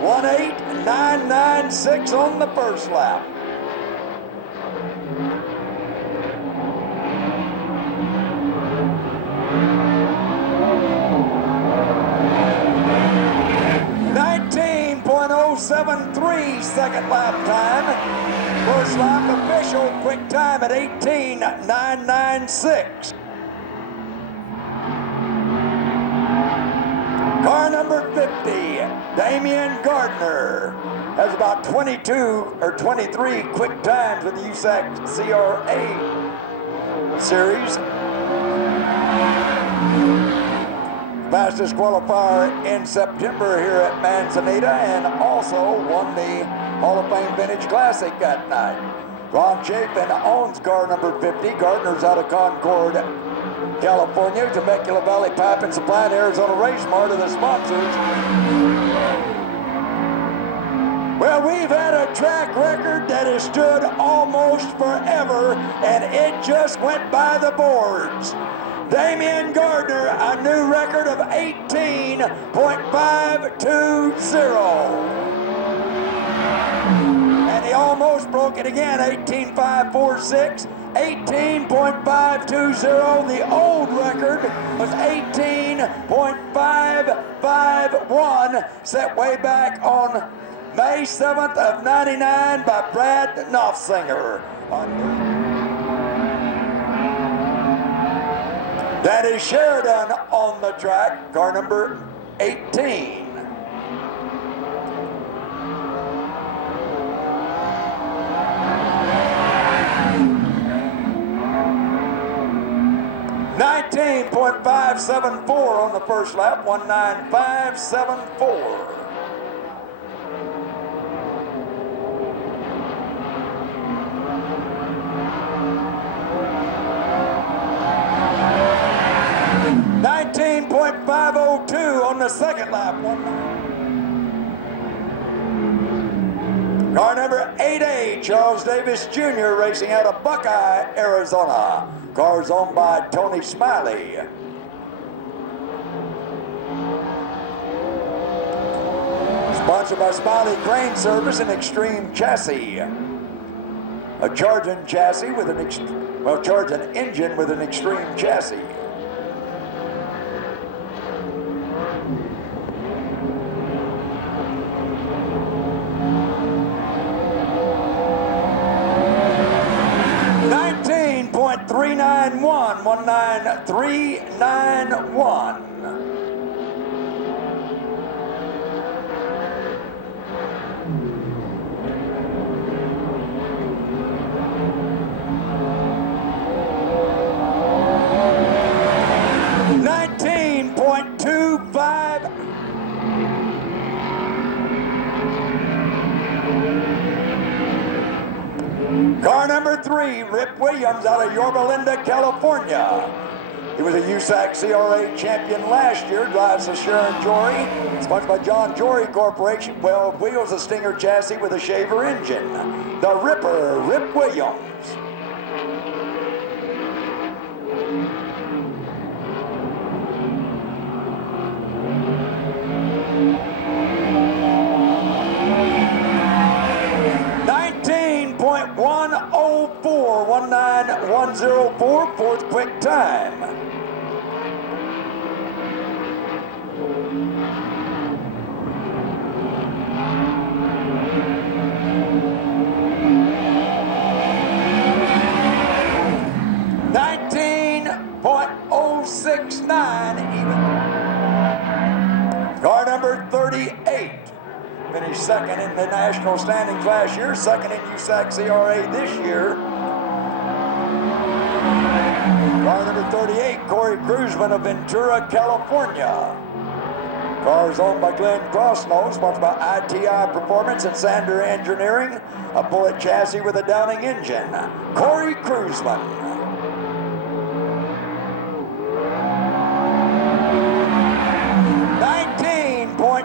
1:08.996 on the first lap. .073 second lap time. First lap official quick time at 18.996. Car number 50, Damian Gardner, has about 22 or 23 quick times in the USAC CRA series. Fastest qualifier in September here at Manzanita, and also won the Hall of Fame Vintage Classic that night. Ron Chapin owns car number 50. Gardner's out of Concord, California. Temecula Valley Pipe and Supply and Arizona Race Mart are the sponsors. Well, we've had a track record that has stood almost forever, and it just went by the boards. Damian Gardner, a new record of 18.520. And he almost broke it again, 18.546, 18.520. The old record was 18.551, set way back on May 7th of 99 by Brad Knopfsinger. That is Sheridan on the track, car number 18. .19.574 on the first lap, 1:09.574. .502 on the second lap. Car number 8A, Charles Davis Jr., racing out of Buckeye, Arizona. Car's owned by Tony Smiley. Sponsored by Smiley Crane Service and Extreme Chassis. A charging chassis with an charging engine with an extreme chassis. .391, 19391. .19.25. Car number 3, Rip Williams out of Yorba Linda, California. He was a USAC CRA champion last year, drives a Sharon Jory, sponsored by John Jory Corporation. 12 wheels, a Stinger chassis with a Shaver engine. The Ripper, Rip Williams. .104, 19104, fourth quick time. .069 even. Car number 38. Finished second in the national standings last year, second in USAC CRA this year. Car number 38, Corey Cruzman of Ventura, California. Car is owned by Glenn Crossnose, sponsored by ITI Performance and Sander Engineering, a Bullet chassis with a Downing engine. Corey Cruzman.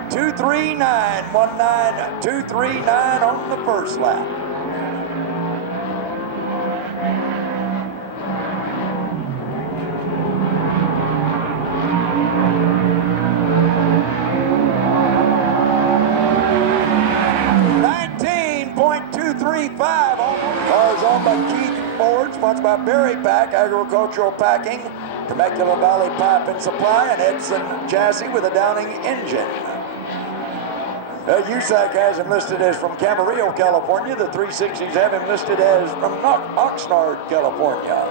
.239, 19239 on the first lap. Ford, sponsored by Berry Pack, Agricultural Packing, Temecula Valley Pipe and Supply, and Edson Chassis with a Downing engine. USAC has him listed as from Camarillo, California. The 360s have him listed as from Oxnard, California.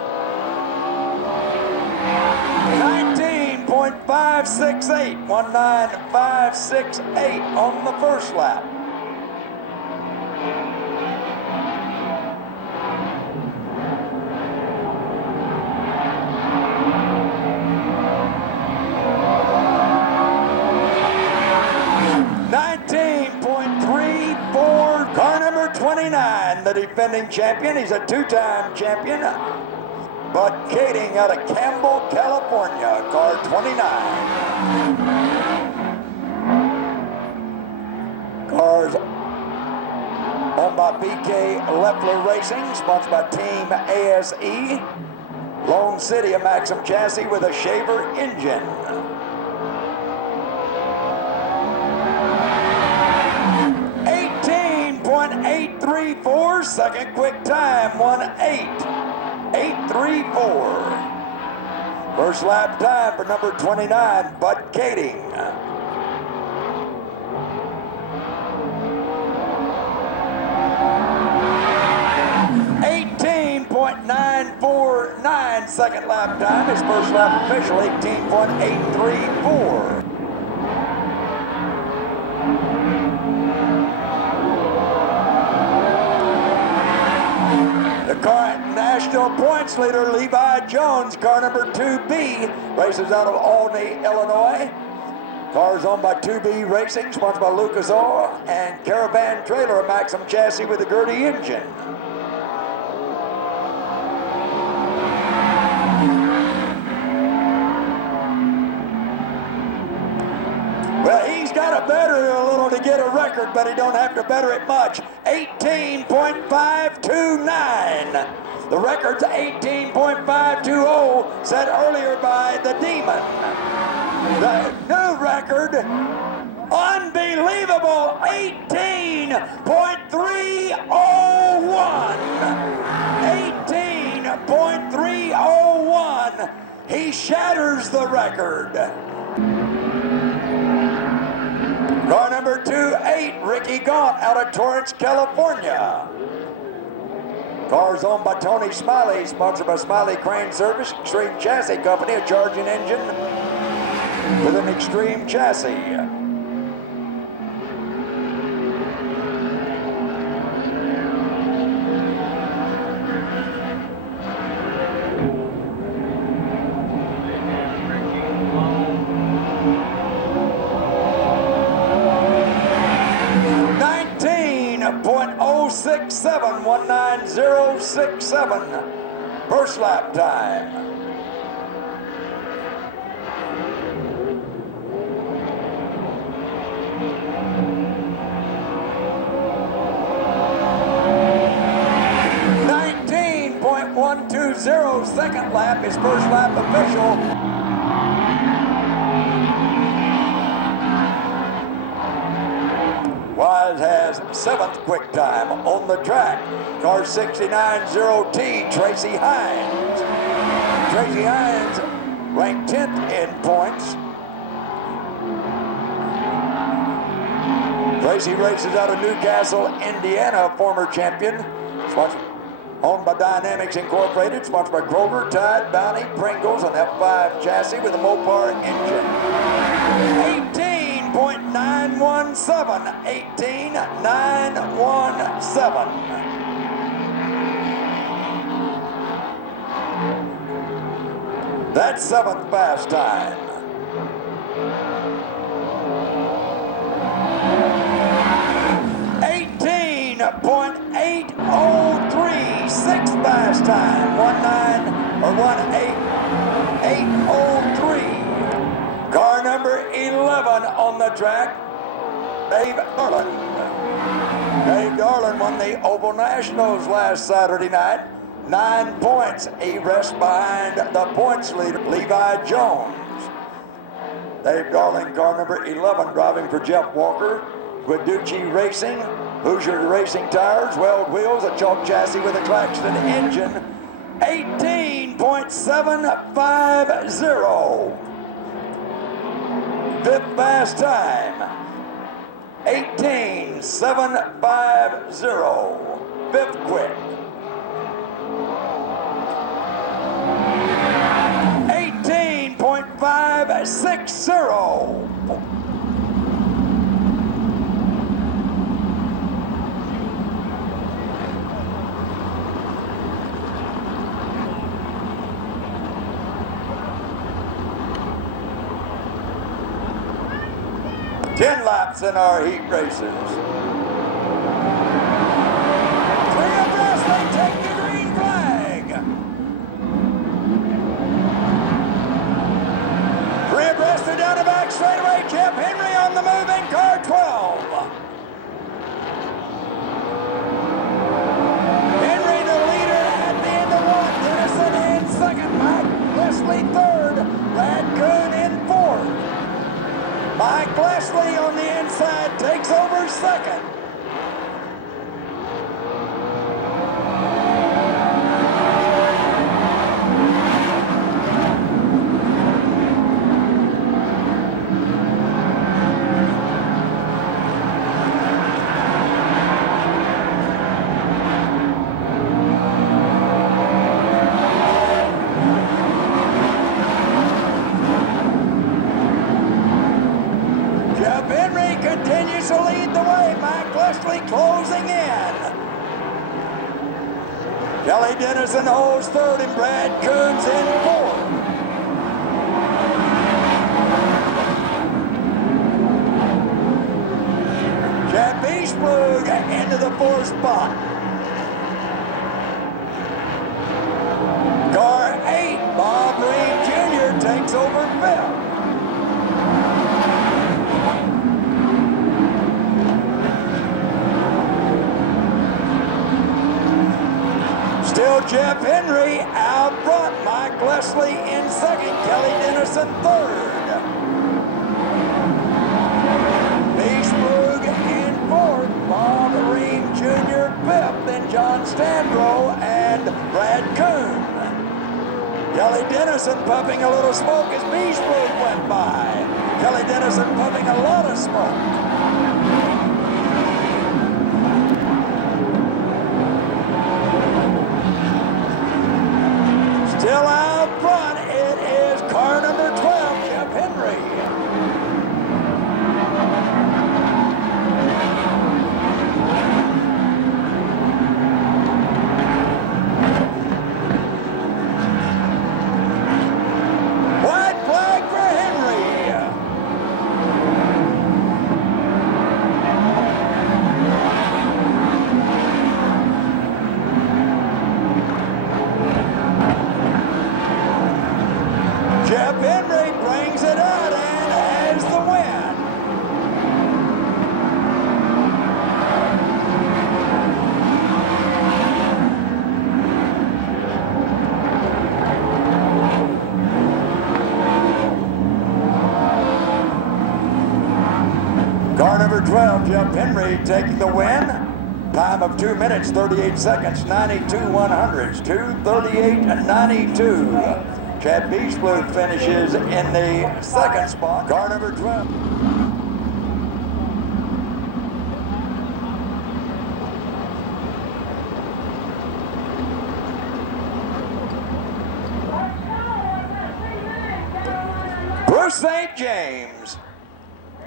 19.568, 19568 on the first lap. Car number 29, the defending champion. He's a two-time champion. Bud Kading out of Campbell, California, car 29. Cars owned by BK Leffler Racing, sponsored by Team ASE. Lone City, a Maxim chassis with a Shaver engine. 834, second quick time, 1:08.834. First lap time for number 29, Bud Kading. .949 second lap time. His first lap official, 18.834. The current national points leader, Levi Jones, car number 2B, races out of Albany, Illinois. Cars owned by 2B Racing, sponsored by Lucas Oil, and Caravan Trailer, a Maxim chassis with a Gertie engine. Well, he's got to better it a little to get a record, but he don't have to better it much. 18.529. The record's 18.520, set earlier by the Demon. The new record, unbelievable, 18.301. 18.301. He shatters the record. Car number 28, Ricky Gaunt out of Torrance, California. Cars owned by Tony Smiley, sponsored by Smiley Crane Service, Extreme Chassis Company, a charging engine with an extreme chassis. .067, 19067, first lap time. .120, second lap, his first lap official. Wise has seventh quick time on the track. Car 690T, Tracy Hines. Tracy Hines ranked 10th in points. Tracy races out of Newcastle, Indiana, former champion. Sponsored, owned by Dynamics Incorporated, sponsored by Kroger, Tide, Bounty, Pringles, an F5 chassis with a Mopar engine. 18.917, 18.917. That's seventh fast time. .803, sixth fast time, 1.803. Car number 11 on the track, Dave Garland. Dave Garland won the Oval Nationals last Saturday night. 9 points. He rests behind the points leader, Levi Jones. Dave Garland, car number 11, driving for Jeff Walker. Guiducci Racing, Hoosier Racing Tires, Weld Wheels, a chalk chassis with a Claxton engine. 18.750. Fifth fast time, 18.750. Fifth quick, 18.560. Ten laps in our heat races. Three abreast, they take the green flag. Three abreast, they're down the back straightaway. Jeff Henry on the move in car 12. Henry the leader at the end of one. Dennison in second. Mike Leslie third. Brad Kuhn in fourth. Mike Leslie on the inside takes over second. Continues to lead the way. Mike Leslie closing in. Kelly Dennison holds third and Brad Kuhn's in fourth. Jeff Eastbrug into the fourth spot. Car 8, Bob Reed Jr. takes over fifth. Still Jeff Henry out front. Mike Leslie in second. Kelly Dennison third. Eastbrug in fourth. Bob Reed Jr. fifth. Then John Standrow and Brad Kuhn. Kelly Dennison puffing a little smoke as Eastbrug went by. Kelly Dennison puffing a lot of smoke. Still out front, it is car number 12, Jeff Henry. White flag for Henry. Jeff Henry brings it out and has the win. Car number 12, Jeff Henry taking the win. Time of 2 minutes, 38 seconds, 92 100s, 2:38.92. Chad Eastbrug finishes in the second spot. Car number 12. Bruce St. James,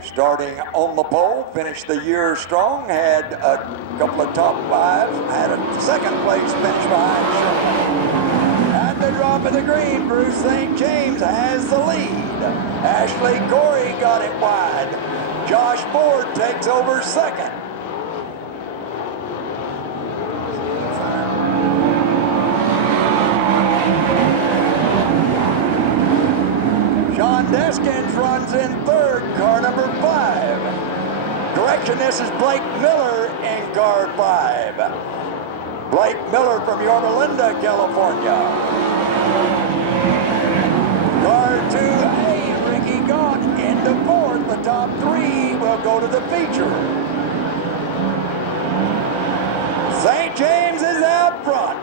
starting on the pole, finished the year strong, had a couple of top fives, had a second place finish behind Sherman. The drop of the green, Bruce St. James has the lead. Ashley Corey got it wide. Josh Ford takes over second. Sean Deskins runs in third, car number 5. Correction, this is Blake Miller in car 5. Blake Miller from Yorba Linda, California. Car 2A, Ricky Gaunt into fourth. The top 3 will go to the feature. St. James is out front.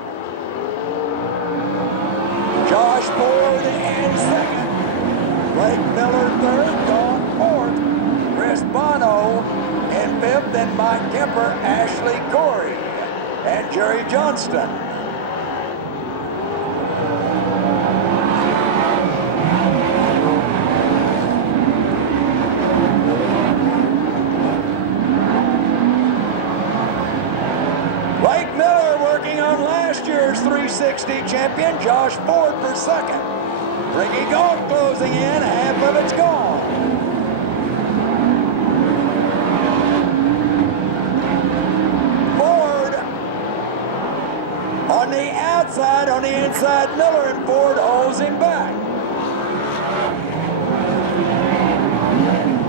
and Mike Kemper, Ashley Corey, and Jerry Johnston. Blake Miller working on last year's 360 champion, Josh Ford for second. Ricky Galt closing in, half of it's gone. Ford on the outside, on the inside, Miller, and Ford holds him back.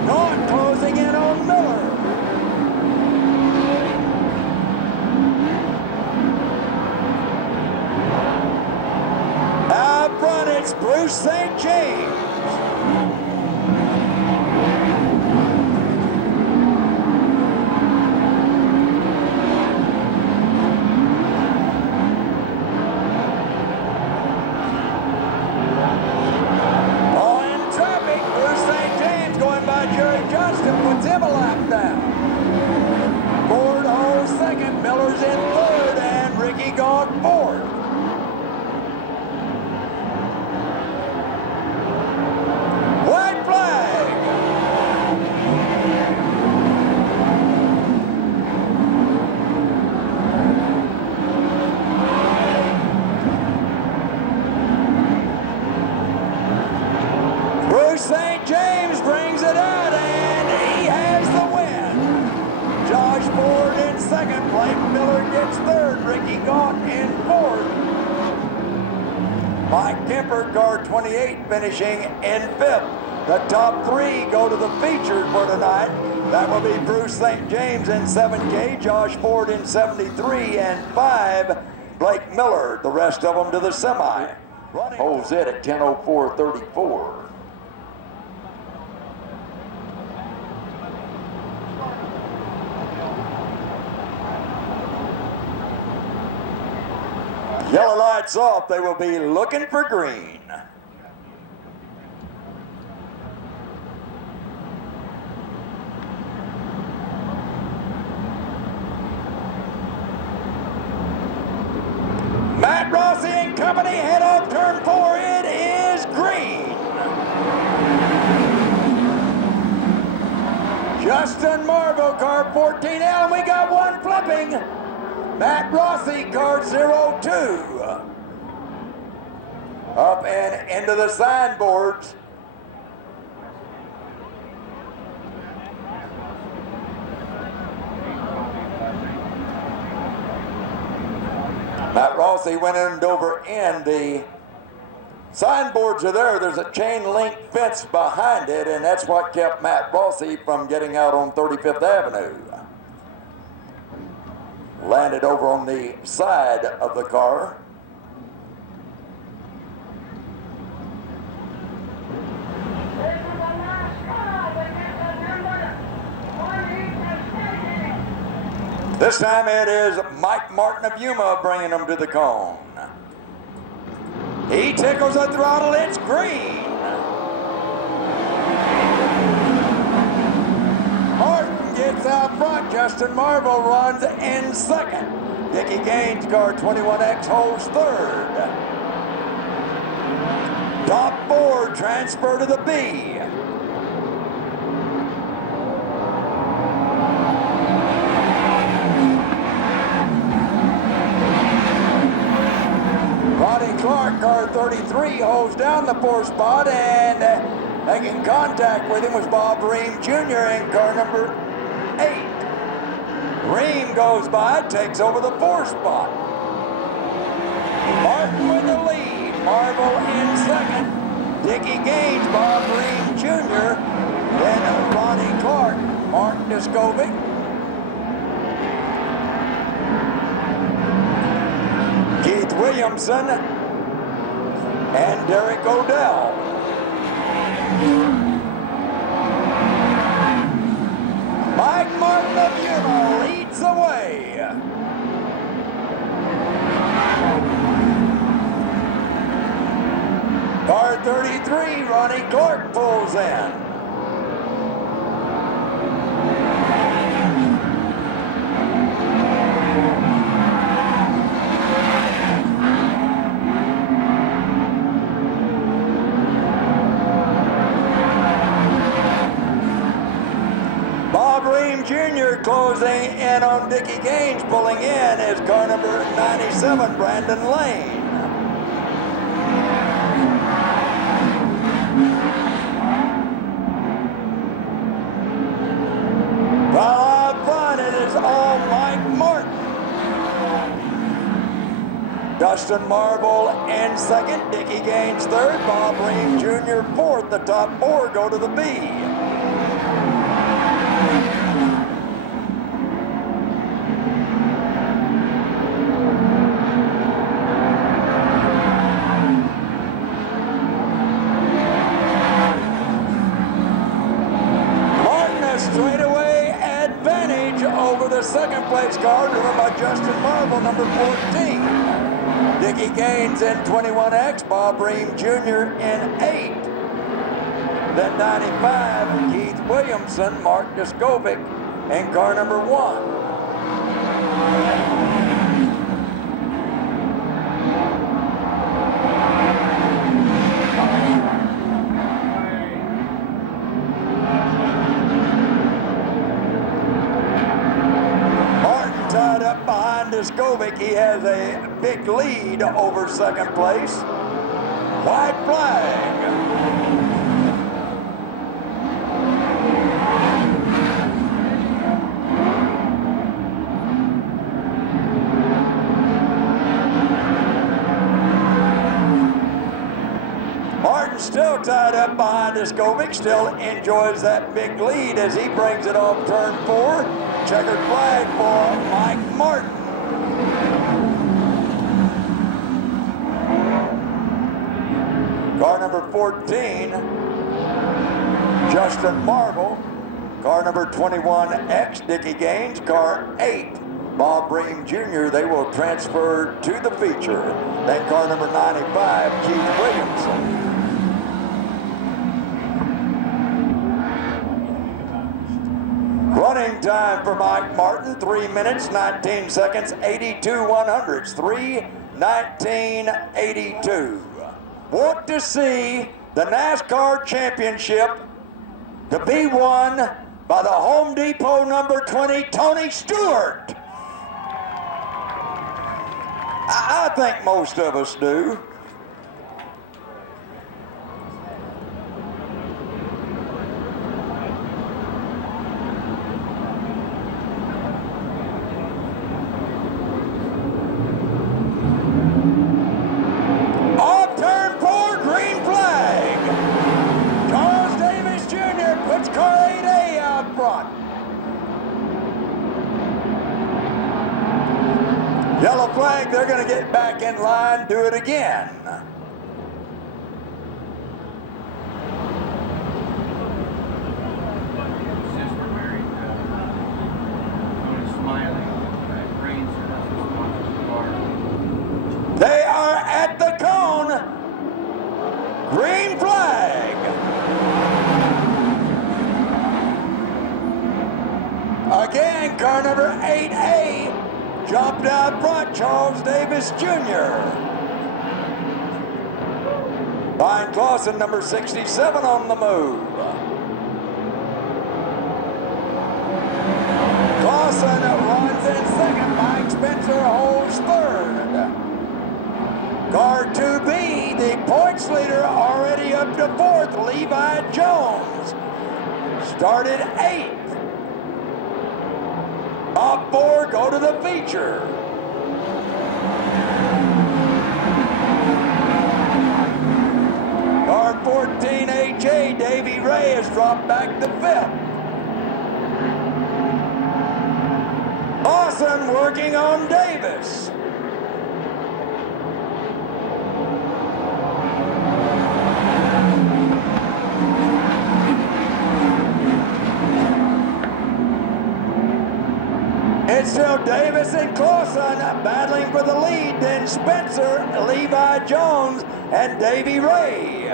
Galt closing in on Miller. Out front, it's Bruce St. James. Oh, in traffic, Bruce St. James going by Jerry Johnston puts him a lap down. Ford holds second, Miller's in third, and Ricky Galt fourth. White flag. Bruce St. James brings it out, and he has the win. Josh Ford in second, Blake Miller gets third, Ricky Galt in fourth. Mike Kemper, car 28, finishing in fifth. The top three go to the featured for tonight. That will be Bruce St. James in 7K, Josh Ford in 73, and 5, Blake Miller. The rest of them to the semi. Holds it at 10:04.34. Yellow lights off, they will be looking for green. Matt Rossi and company head off turn 4, it is green. Justin Marvel, car 14L, and we got one flipping. Matt Rossi, car 02. Up and into the signboards. Matt Rossi went in over in. The signboards are there. There's a chain link fence behind it, and that's what kept Matt Rossi from getting out on 35th Avenue. Landed over on the side of the car. This time it is Mike Martin of Yuma bringing them to the cone. He tickles the throttle, it's green. Martin gets out front, Justin Marvel runs in second. Dickie Gaines, car 21X, holds third. Top 4 transfer to the B. Ronnie Clark, car 33, holds down the 4th spot, and making contact with him was Bob Ream Jr. in car number 8. Ream goes by, takes over the 4th spot. Martin with the lead, Marvel in second, Dickie Gaines, Bob Ream Jr., then Ronnie Clark, Mark Diskovic. Keith Williamson and Derek Odell. Mike Martin of Yuma leads the way. Car 33, Ronnie Clark pulls in. in on Dickie Gaines. Pulling in is car number 97, Brandon Lane. Out front, it is all Mike Martin. Dustin Marble in second, Dickie Gaines third, Bob Ream Jr. fourth. The top four go to the B. Martin a straightaway advantage over the second place car driven by Justin Marble, number 14. Dickie Gaines in 21X, Bob Ream Jr. in 8. Then 95, Keith Williamson, Mark Diskovic in car number 1. Tied up behind Diskovic. He has a big lead over second place. White flag. Martin still tied up behind Diskovic, still enjoys that big lead as he brings it off turn 4. Checkered flag for Mike Martin. Car number 14, Justin Marble. Car number 21X, Dickie Gaines. Car 8, Bob Ream Jr. They will transfer to the feature. Then car number 95, Keith Williamson. Running time for Mike Martin, 3 minutes, 19 seconds, 82 100ths, 3:19.82. Want to see the NASCAR championship to be won by the Home Depot number 20, Tony Stewart. I think most of us do. Yellow flag, they're going to get back in line, do it again. They are at the cone. Green flag. Again, car number 8A. Jumped out front, Charles Davis Jr. Brian Clausen, number 67, on the move. Clausen runs in second. Mike Spencer holds third. Car 2B, the points leader, already up to fourth. Levi Jones started 8th. Top 4 go to the feature. Car 14 HA, Davey Ray has dropped back to 5th. Lawson working on Davis. It's still Davis and Clausen battling for the lead. Then Spencer, Levi Jones, and Davey Ray.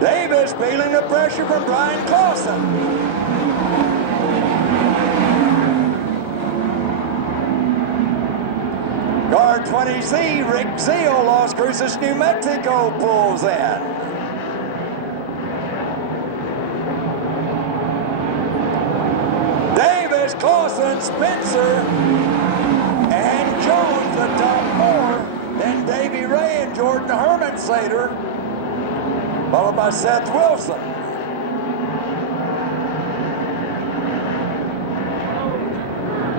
Davis feeling the pressure from Brian Clausen. Car 20C, Rick Zeal, Las Cruces, New Mexico, pulls in. Davis Davis, Clausen, Spencer, and Jones the top 4. Then Davy Ray and Jordan Hermansater, followed by Seth Wilson.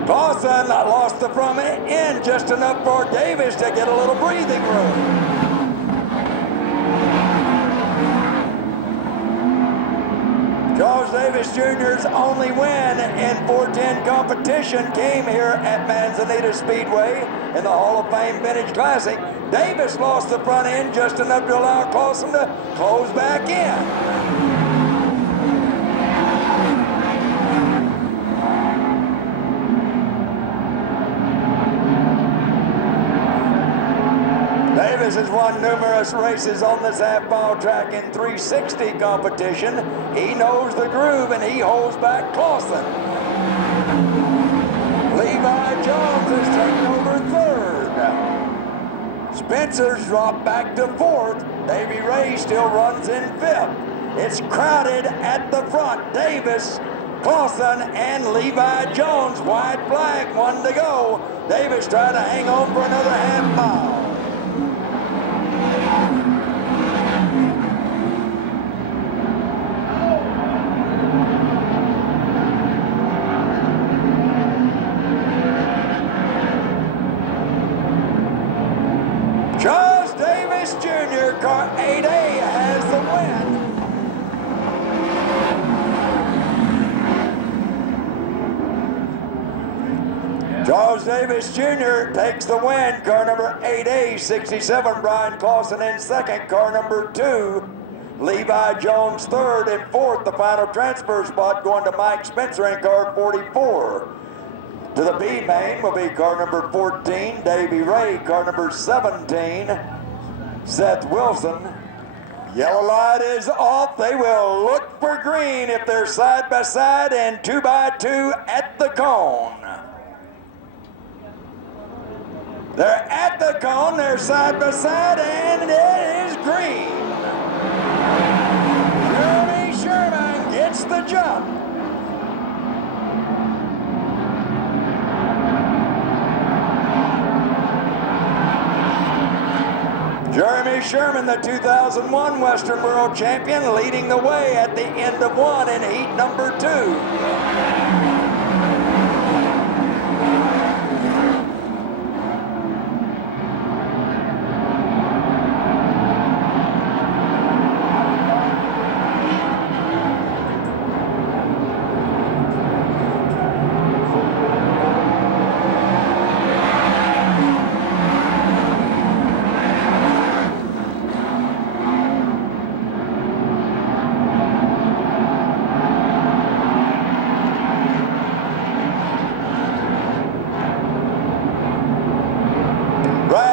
Clausen lost the front end just enough for Davis to get a little breathing room. Charles Davis Jr.'s only win in 410 competition came here at Manzanita Speedway in the Hall of Fame Vintage Classic. Davis lost the front end just enough to allow Clausen to close back in. Davis has won numerous races on this half-mile track in 360 competition. He knows the groove and he holds back Clausen. Levi Jones has taken over 3rd. Spencer's dropped back to 4th. Davy Ray still runs in 5th. It's crowded at the front. Davis, Clausen, and Levi Jones. White flag, 1 to go. Davis trying to hang on for another half-mile. Charles Davis Jr., car 8A, has the win. Charles Davis Jr. takes the win. Car number 8A, 67, Brian Clausen in 2nd. Car number 2, Levi Jones 3rd. And 4th, the final transfer spot going to Mike Spencer in car 44. To the B main will be car number 14, Davy Ray. Car number 17, Seth Wilson. Yellow light is off. They will look for green if they're side by side and 2 by 2 at the cone. They're at the cone, they're side by side, and it is green. Jeremy Sherman gets the jump. Jeremy Sherman, the 2001 Western World Champion, leading the way at the end of 1 in heat number 2.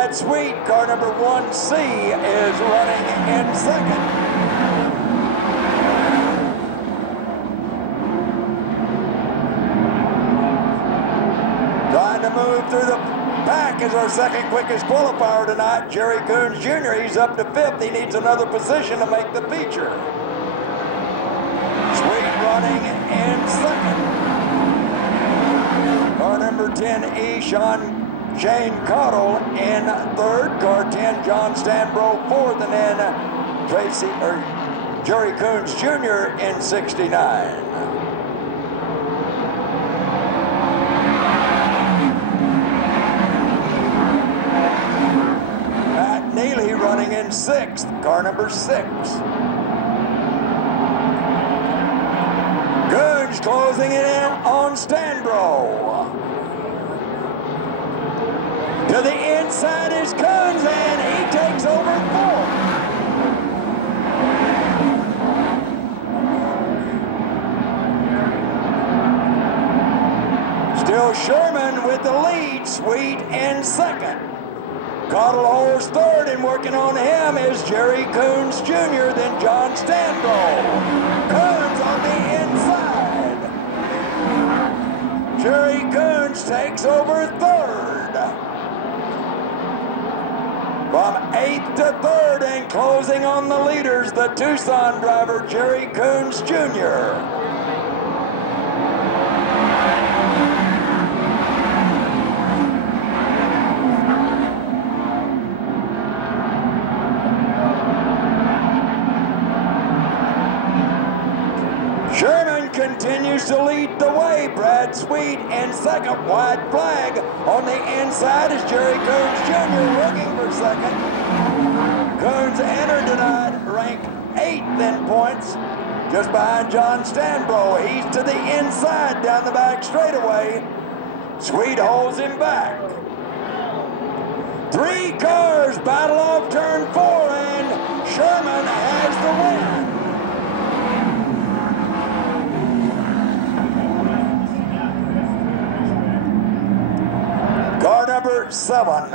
Sweet, car number 1C, is running in 2nd. Trying to move through the pack is our 2nd quickest qualifier tonight, Jerry Coons Jr. He's up to 5th. He needs another position to make the feature. Sweet running in 2nd. Car number 10E, Shane Cottle in 3rd, car 10, John Stanbro 4th, and then Jerry Coons Jr. in 69. Matt Neely running in 6th, car number 6. Coons closing it in on Stanbro. To the inside is Coons, and he takes over 4th. Still Sherman with the lead, Sweet in 2nd. Cottle holds 3rd, and working on him is Jerry Coons Jr., then John Stanbro. Coons on the inside. Jerry Coons takes over 3rd. From 8th to 3rd and closing on the leaders, the Tucson driver, Jerry Coons Jr. Brad Sweet in second. Wide flag on the inside is Jerry Coons Jr. looking for second. Coons entered tonight ranked 8th in points, just behind John Stanbro. He's to the inside down the back straightaway. Sweet holds him back. 3 cars battle off turn 4, and Sherman has the win. Car number 7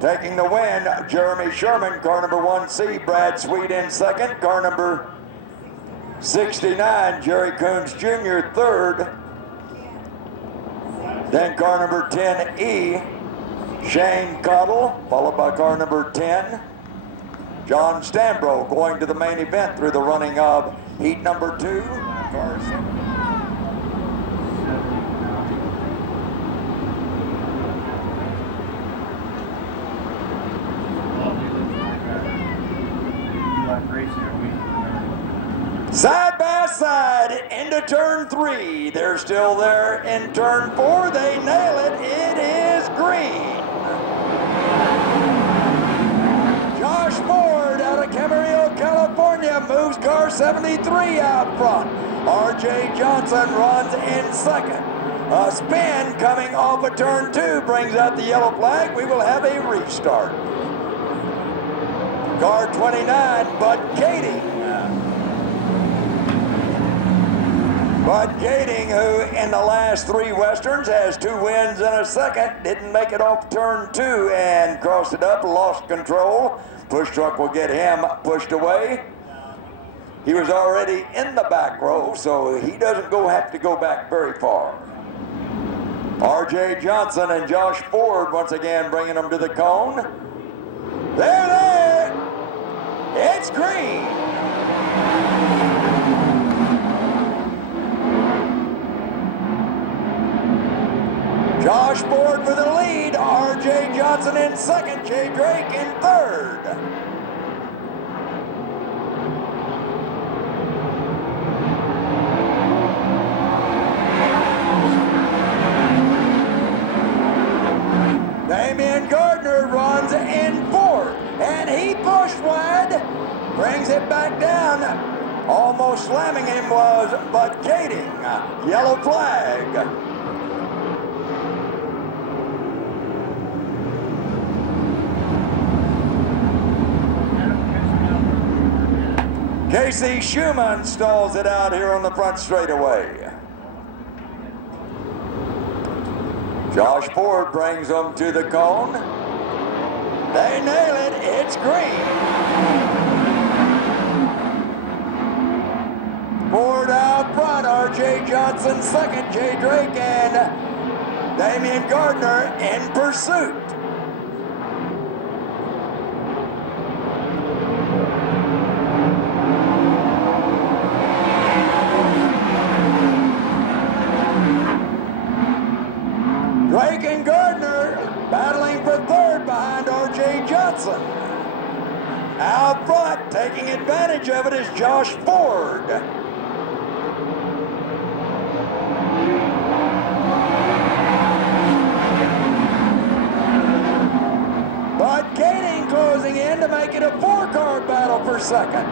taking the win, Jeremy Sherman. Car number 1C, Brad Sweet in second. Car number 69, Jerry Coons Jr. third. Then car number 10E, Shane Cottle, followed by car number 10, John Stanbro, going to the main event through the running of heat number 2. Side by side into turn 3. They're still there in turn 4. They nail it. It is green. Josh Ford out of Camarillo, California moves car 73 out front. RJ Johnson runs in second. A spin coming off of turn 2 brings out the yellow flag. We will have a restart. Car 29, Bud Kading. Bud Kading, who in the last 3 Westerns has 2 wins and a second, didn't make it off turn 2 and crossed it up, lost control. Push truck will get him pushed away. He was already in the back row, so he doesn't have to go back very far. RJ Johnson and Josh Ford once again bringing them to the cone. They're there. It's green. Josh Ford for the lead, RJ Johnson in second, Jay Drake in third. Damian Gardner runs in fourth, and he pushed wide, brings it back down. Almost slamming him was Bud Kading. Yellow flag. Casey Schumann stalls it out here on the front straightaway. Josh Ford brings them to the cone. They nail it, it's green. Ford out front, RJ Johnson second, Jay Drake and Damian Gardner in pursuit. Drake and Gardner battling for third behind RJ Johnson. Out front, taking advantage of it, is Josh Ford. Bud Kading closing in to make it a 4-car battle for second.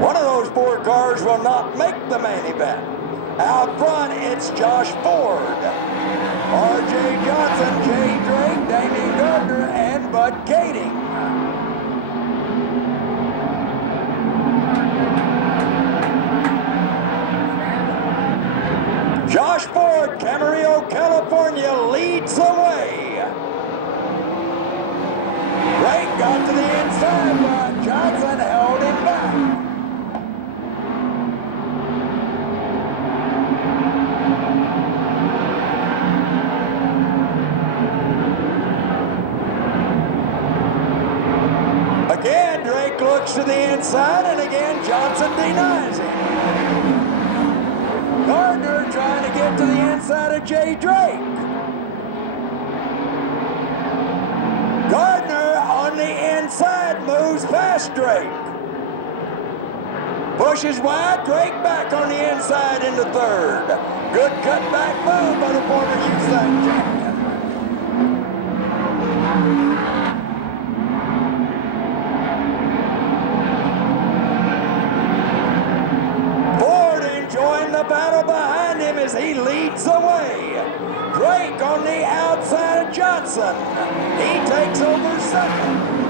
One of those 4 cars will not make the main event. Out front, it's Josh Ford, RJ Johnson, Jay Drake, Damian Gardner, and Bud Kading. Josh Ford, Camarillo, California, leads the way. Drake got to the inside, but Johnson held him back. Again, Drake looks to the inside, and again, Johnson denies him. Gardner trying to get to the inside of Jay Drake. Gardner on the inside moves past Drake. Pushes wide, Drake back on the inside into third. Good cutback move by the former USAC champion. Ford enjoying the battle behind him as he leads the way. Drake on the outside of Johnson. He takes over second.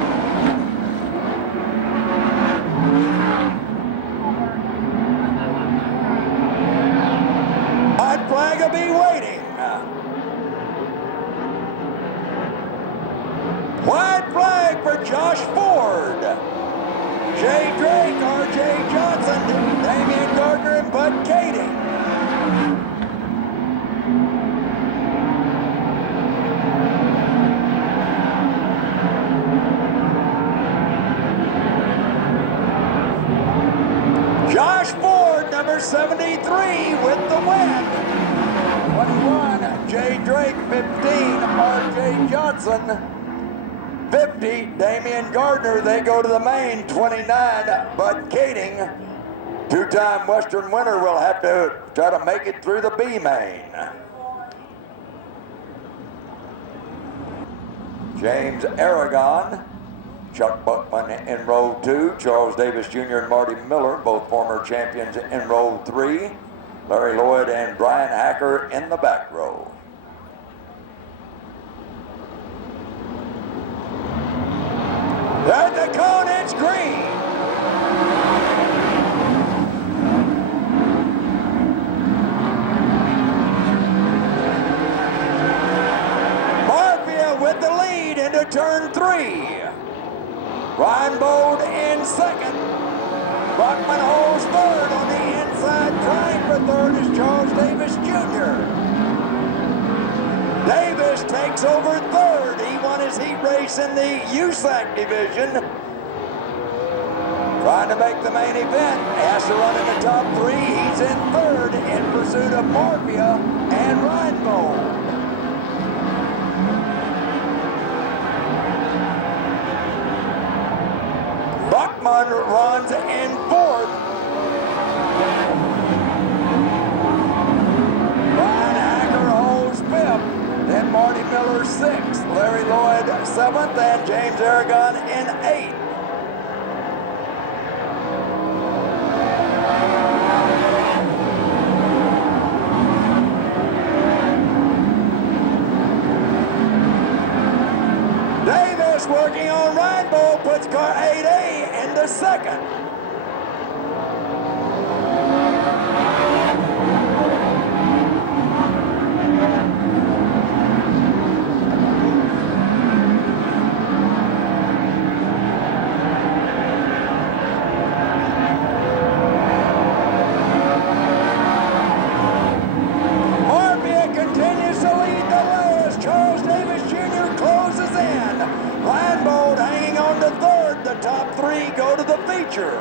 White flag will be waiting. White flag for Josh Ford. Jay Drake, R.J. Johnson, Damian Gardner, and Bud Kading. Josh Ford, number 73, with the win. 21, Jay Drake, 15, R.J. Johnson, 50, Damian Gardner. They go to the main. 29, Bud Kading, two-time Western winner, will have to try to make it through the B main. James Aragon, Chuck Buckman in row 2, Charles Davis Jr. and Marty Miller, both former champions in row 3, Larry Lloyd and Brian Hacker in the back row. At the cone, it's green. Marvia with the lead into turn 3. Ryan Bold in second. Buckman holds third on the inside. Trying for third is Charles Davis Jr. Davis takes over third. He won his heat race in the USAC division. Trying to make the main event. Has to run in the top 3. He's in third in pursuit of Marvia and Ryan Bold. Buckman runs in fourth. Brian Hacker holds fifth. Then Marty Miller sixth. Larry Lloyd seventh. And James Aragon in eighth. Davis working on Rainbow puts car 8A into second. Marvia continues to lead the way as Charles Davis Jr. closes in. Ryan Bold hanging on to third. The top 3 go to the feature.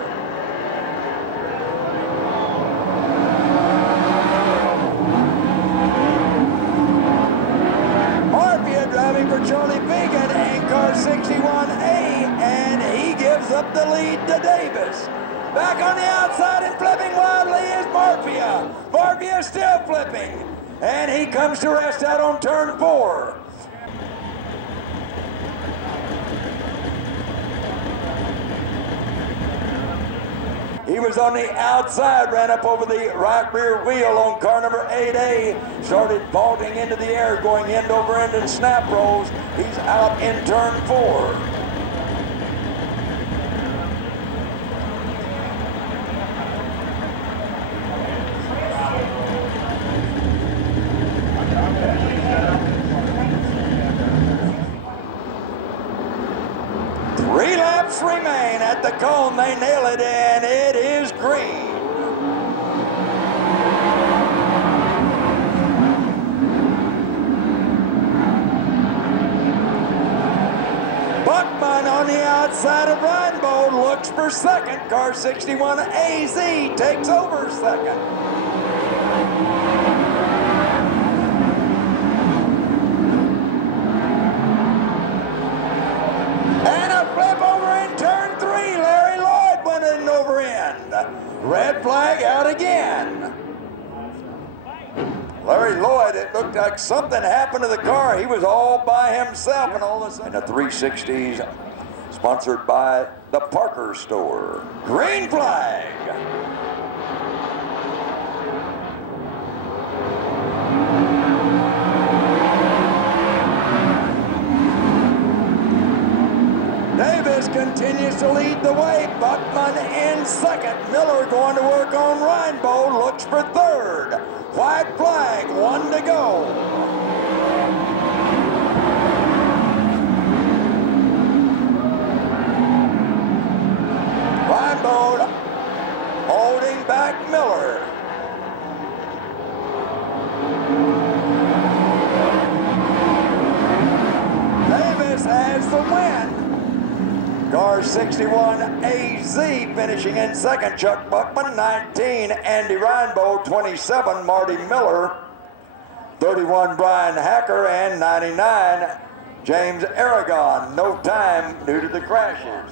Marvia driving for Charlie Vegan in car 61A, and he gives up the lead to Davis. Back on the outside and flipping wildly is Marvia. Marvia still flipping, and he comes to rest out on turn 4. He was on the outside, ran up over the right rear wheel on car number 8A, started vaulting into the air, going end over end in snap rolls. He's out in turn 4. Three laps remain at the cone. They nail it, and it is green. Buckman on the outside of Reinbold looks for second. Car 61 AZ takes over second. Red flag out again. Larry Lloyd, it looked like something happened to the car. He was all by himself, and all of a sudden, the 360s, sponsored by the Parker Store. Green flag. Davis continues to lead the way. Buckman in second. Miller going to work on Reinbold. Looks for third. White flag, 1 to go. Reinbold holding back Miller. Davis has the win. Car 61 AZ finishing in second. Chuck Buckman, 19. Andy Reinbold, 27. Marty Miller, 31. Brian Hacker, and 99. James Aragon. No time due to the crashes.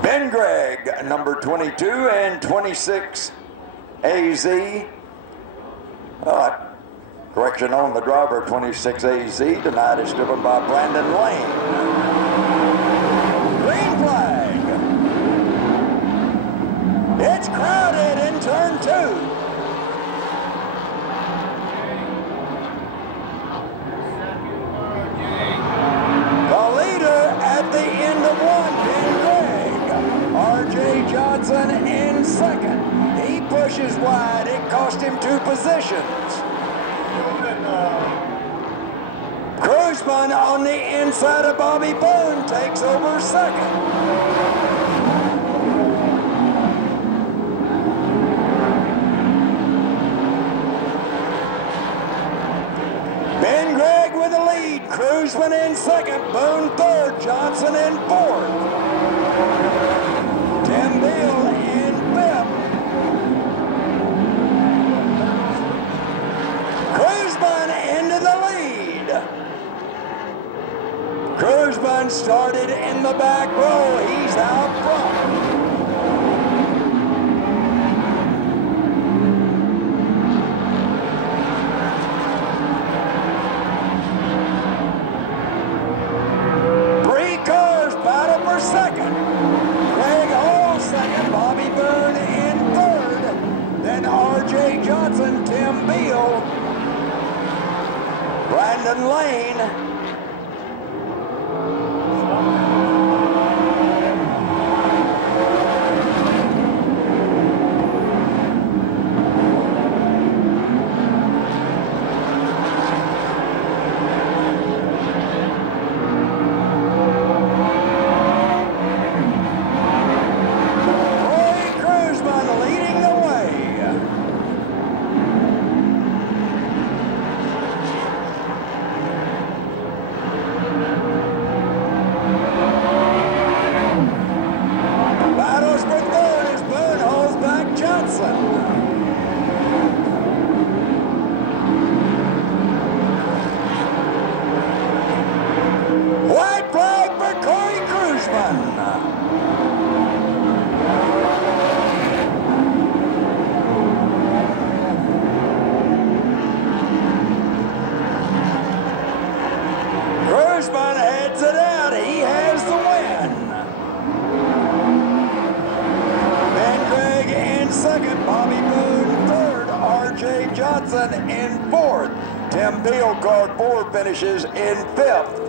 Ben Gregg, number 22 and 26 AZ. Correction on the driver, 26 AZ. Tonight is driven by Brandon Lane. Green flag. It's crowded in turn 2. The leader at the end of 1, Ben Gregg. R.J. Johnson in second. He pushes wide. It cost him 2 positions. Cruzman on the inside of Bobby Boone takes over second. Ben Gregg with the lead. Cruzman in second. Boone third. Johnson in fourth. Tim Beal in fifth. Cruzman into the lead. Cruzman started in the back row. He's out front. Three cars battle for second. Greg Hall second. Bobby Boone in third. Then R.J. Johnson, Tim Beal, Brandon Lane. Johnson in fourth. Tim Beal, car 4, finishes in fifth.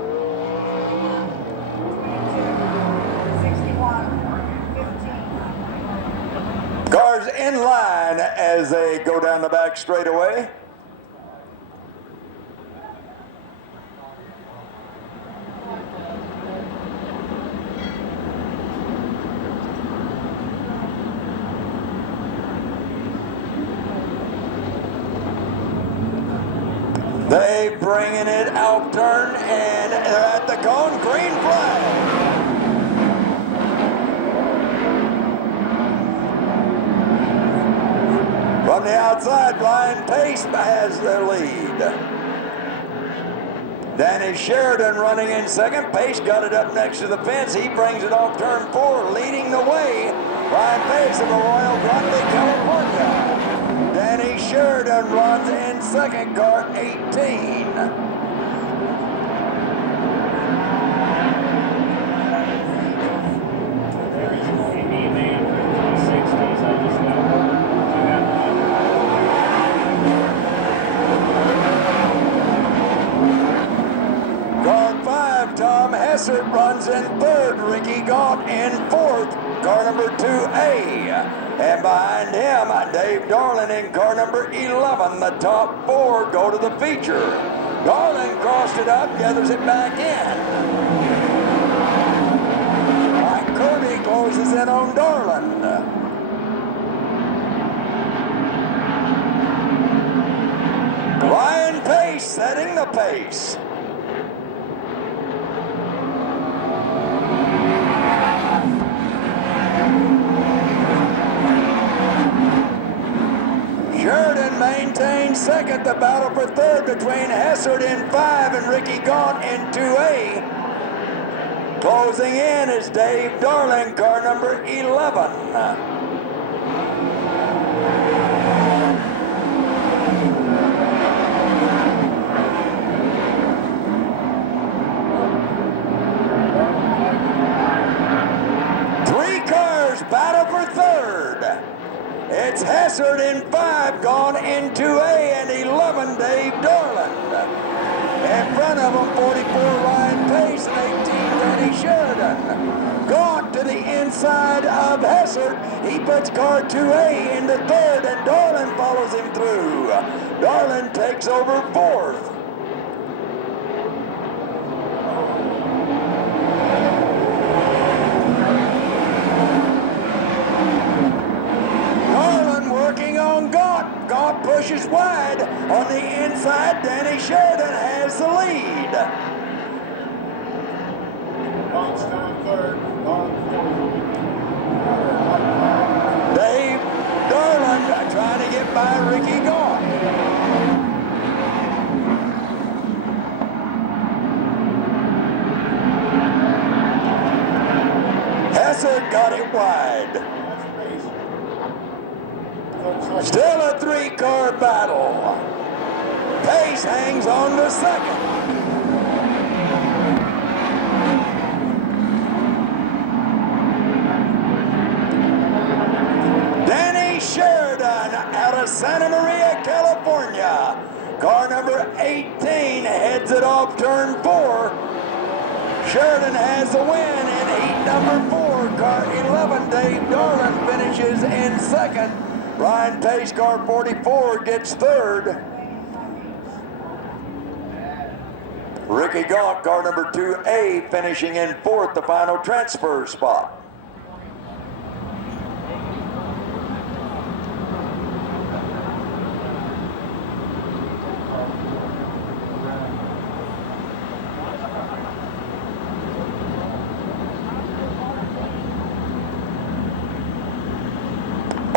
61-15. Cars in line as they go down the back straightaway. They bringing it out turn, and they're at the cone. Green flag. From the outside, Blind Pace has their lead. Danny Sheridan running in second. Pace got it up next to the fence. He brings it off turn 4, leading the way. Ryan Pace of Arroyo Grande, California. Danny Sheridan runs in second, car 18. Tom Hessert runs in third, Ricky Gaunt in fourth, car number 2A. And behind him, Dave Darlin in car number 11. The top 4 go to the feature. Darlin crossed it up, gathers it back in. Mike Kirby closes in on Darlin. Ryan Pace setting the pace. Sheridan maintains second. The battle for third between Hessert in 5 and Ricky Gaunt in 2A. Closing in is Dave Darling, car number 11. 3 cars battle for third. It's Hessert in 5, Gaunt in 2A, and 11, Dave Darland. In front of him, 44, Ryan Pace, and 18, Danny Sheridan. Gaunt to the inside of Hessert. He puts car 2A into third, and Darland follows him through. Darland takes over fourth. Gaunt pushes wide. On the inside, Danny Sheridan has the lead. Gaunt's still in third. Dave Darland trying to get by Ricky Gaunt. Hessert got it wide. Still a 3-car battle. Pace hangs on to second. Danny Sheridan out of Santa Maria, California. Car number 18 heads it off turn 4. Sheridan has the win in heat number 4. Car 11, Dave Darland finishes in second. Ryan Pace, car 44, gets third. Ricky Gaunt, car number 2A, finishing in fourth, the final transfer spot.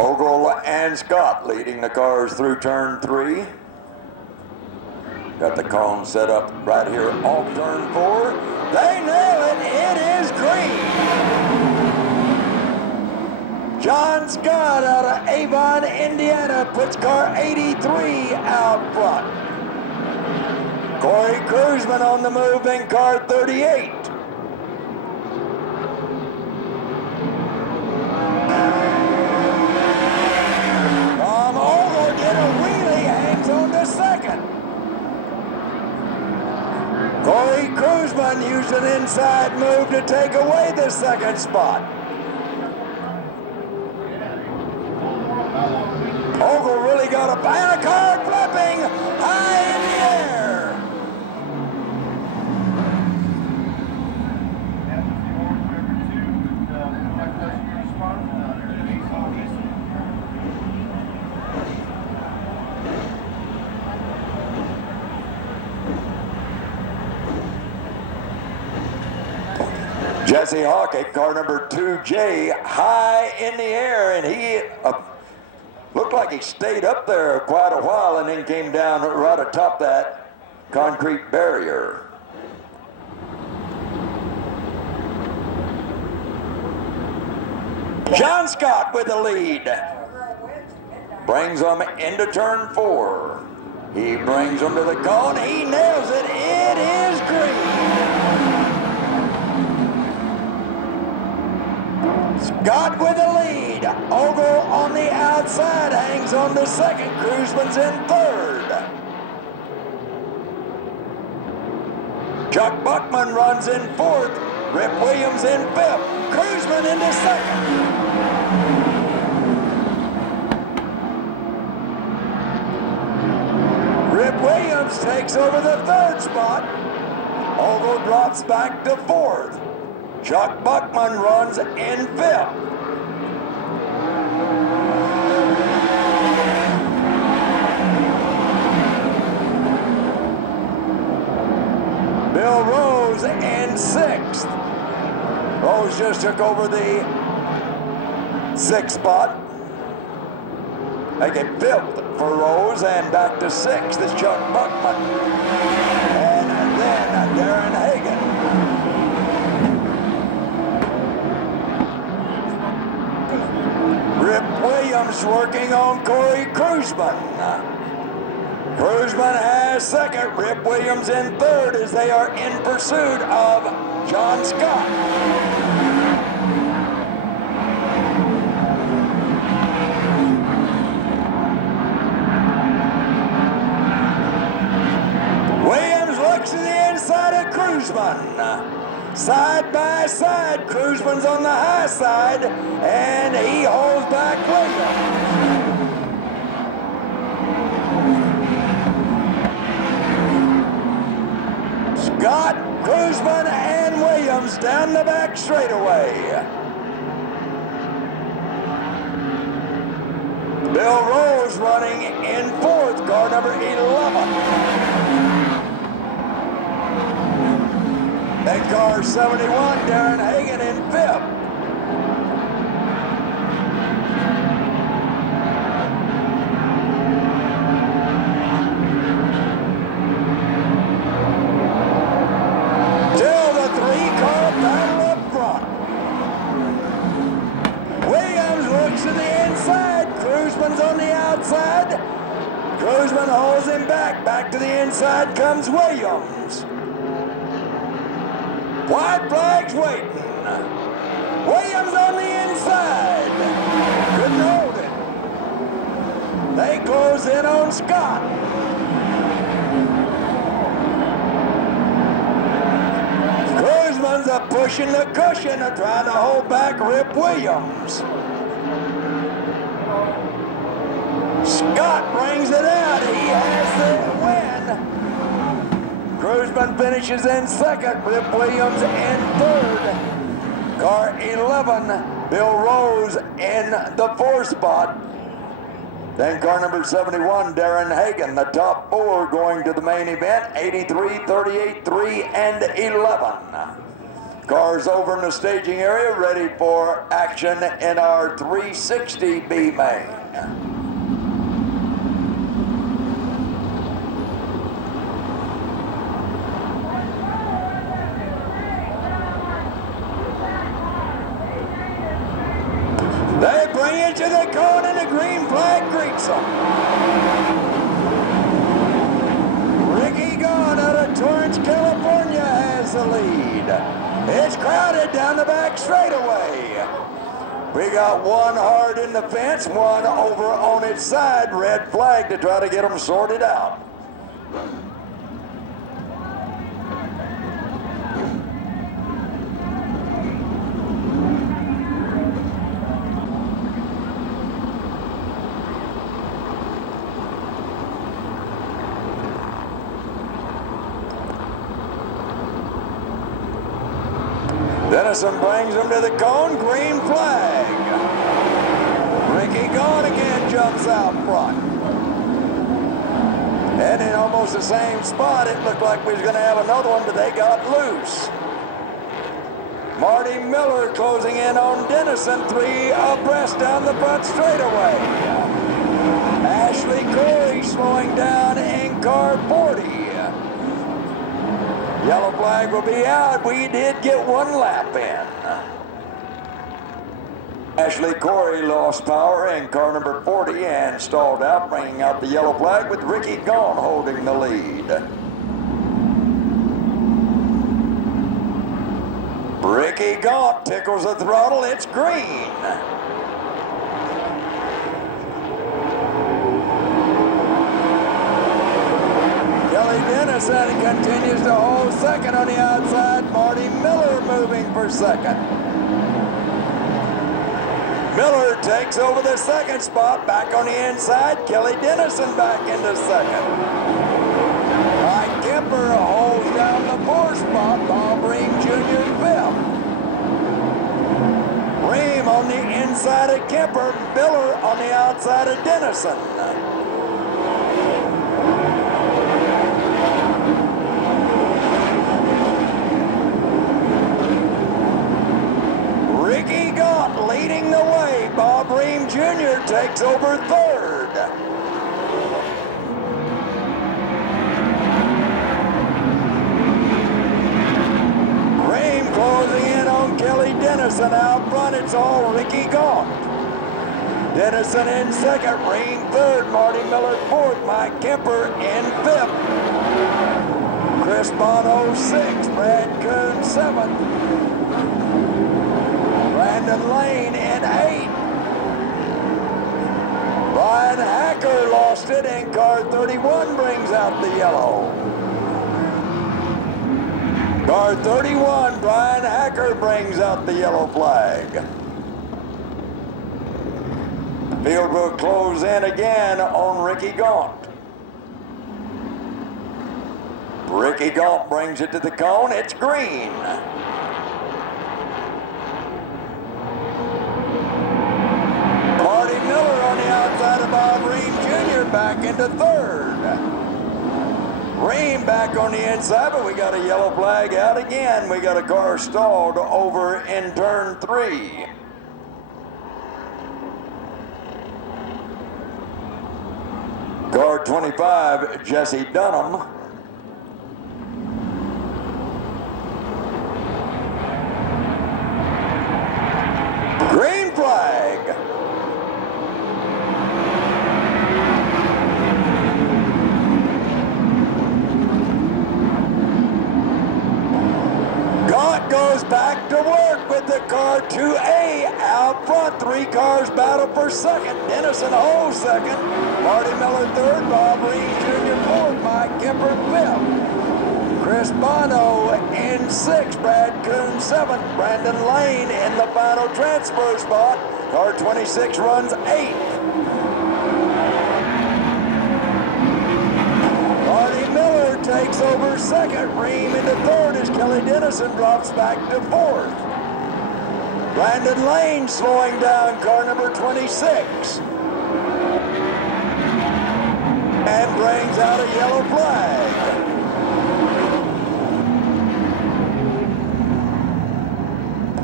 Ogle and Scott leading the cars through turn 3. Got the cone set up right here off turn 4. They nail it. It is green. John Scott out of Avon, Indiana puts car 83 out front. Corey Cruzman on the move in car 38. Corey Cruzman used an inside move to take away the second spot. Ogle really got a car flipping high in the air. Jesse Hawkett, car number 2J, high in the air, and he looked like he stayed up there quite a while and then came down right atop that concrete barrier. John Scott with the lead. Brings them into turn 4. He brings them to the cone. He nails it. It is green. Scott with the lead. Ogle on the outside hangs on to second. Cruiseman's in third. Chuck Buckman runs in fourth. Rip Williams in fifth. Cruiseman into second. Rip Williams takes over the third spot. Ogle drops back to fourth. Chuck Buckman runs in fifth. Bill Rose in sixth. Rose just took over the sixth spot. Make it fifth for Rose, and back to sixth is Chuck Buckman. And then Darren Hagan. Rip Williams working on Corey Cruiseman. Cruiseman has second. Rip Williams in third as they are in pursuit of John Scott. Williams looks to the inside of Cruiseman. Side by side, Cruiseman's on the high side, and he holds back Williams. Scott, Cruiseman, and Williams down the back straightaway. Bill Rose running in fourth, car number 11. Then car 71, Darren Hagan in fifth. Till the three-car battle up front. Williams looks to the inside. Cruiseman's on the outside. Cruiseman holds him back. Back to the inside comes Williams. White flag's waiting. Williams on the inside. Couldn't hold it. They close in on Scott. Cruiseman's pushing the cushion and trying to hold back Rip Williams. Scott brings it out. He has the win. Cruiseman finishes in second. Rip Williams in third. Car 11, Bill Rose in the fourth spot. Then car number 71, Darren Hagan. The top four going to the main event, 83, 38, 3, and 11. Cars over in the staging area, ready for action in our 360 B main. They bring it to the cone and the green flag greets them. Ricky Gahn out of Torrance, California has the lead. It's crowded down the back straightaway. We got one hard in the fence, one over on its side, red flag to try to get them sorted out. Dennison brings him to the cone, green flag. Ricky Gahn again jumps out front. And in almost the same spot, it looked like we was going to have another one, but they got loose. Marty Miller closing in on Dennison, three abreast down the front straightaway. Ashley Corey slowing down in car 40. Yellow flag will be out. We did get one lap in. Ashley Corey lost power in car number 40 and stalled out, bringing out the yellow flag with Ricky Gaunt holding the lead. Ricky Gaunt tickles the throttle, it's green. Kelly Dennison continues to hold second on the outside. Marty Miller moving for second. Miller takes over the second spot, back on the inside. Kelly Dennison back into second. Mike Kemper holds down the fourth spot. Bob Ream Jr. fifth. Ream on the inside of Kemper. Miller on the outside of Dennison. Ricky Gaunt leading the way. Bob Ream Jr. takes over third. Ream closing in on Kelly Dennison. Out front, it's all Ricky Gaunt. Dennison in second, Ream third, Marty Miller fourth, Mike Kemper in fifth. Chris Bono sixth, Brad Coon seventh. Brandon Lane in eighth. Brian Hacker lost it, and car 31 brings out the yellow. Car 31, Brian Hacker brings out the yellow flag. Field will close in again on Ricky Gaunt. Ricky Gaunt brings it to the cone, it's green. Marty Miller on the outside of Bob Ream Jr. back into third. Ream back on the inside, but we got a yellow flag out again. We got a car stalled over in turn 3. Car 25, Jesse Dunham. Green flag. Gaunt goes back to work with the car 2A out front. 3 cars battle for second. Dennison holds second. Marty Miller third. Bob Ream Jr. fourth. Mike Kemper fifth. Chris Bono in sixth. Brad Coon seventh. Brandon Lane in the final transfer spot. Car 26 runs eighth. Marty Miller takes over second. Ream into third as Kelly Dennison drops back to fourth. Brandon Lane slowing down car number 26. And brings out a yellow flag.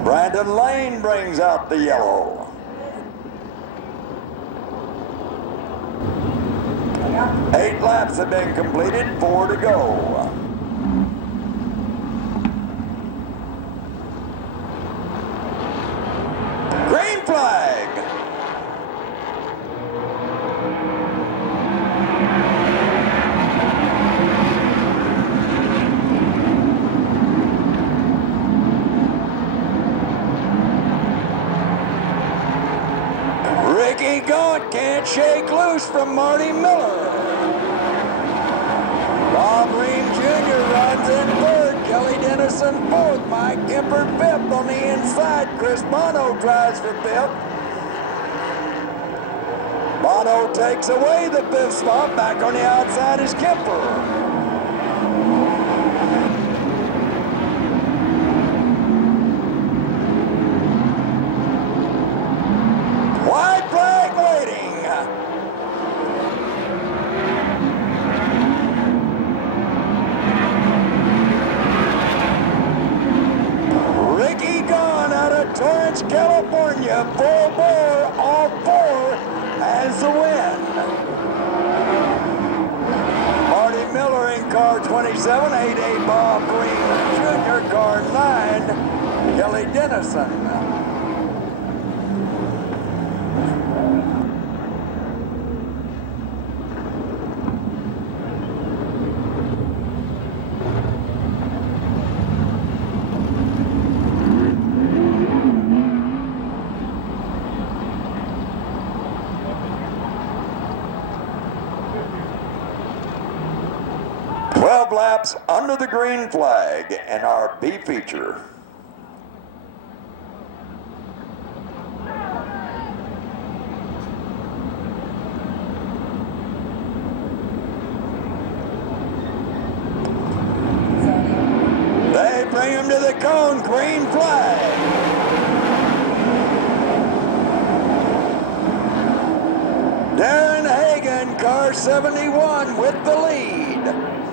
Brandon Lane brings out the yellow. Eight laps have been completed, 4 to go. Green flag. Ricky Gaunt can't shake loose from Marty Miller. Bob Ream Jr. runs in third. Kelly Dennison fourth. Mike Kemper fifth on the inside. Chris Bono tries for fifth. Bono takes away the fifth spot. Back on the outside is Kemper. White flag waiting. Ricky Gaunt out of Torrance, California, full bore, all 4, has the win. Marty Miller in car 27, 8A Bob Ream Jr., car 9, Kelly Dennison. laps under the green flag in our B feature. They bring him to the cone, green flag. Darren Hagan, car 71 with the lead.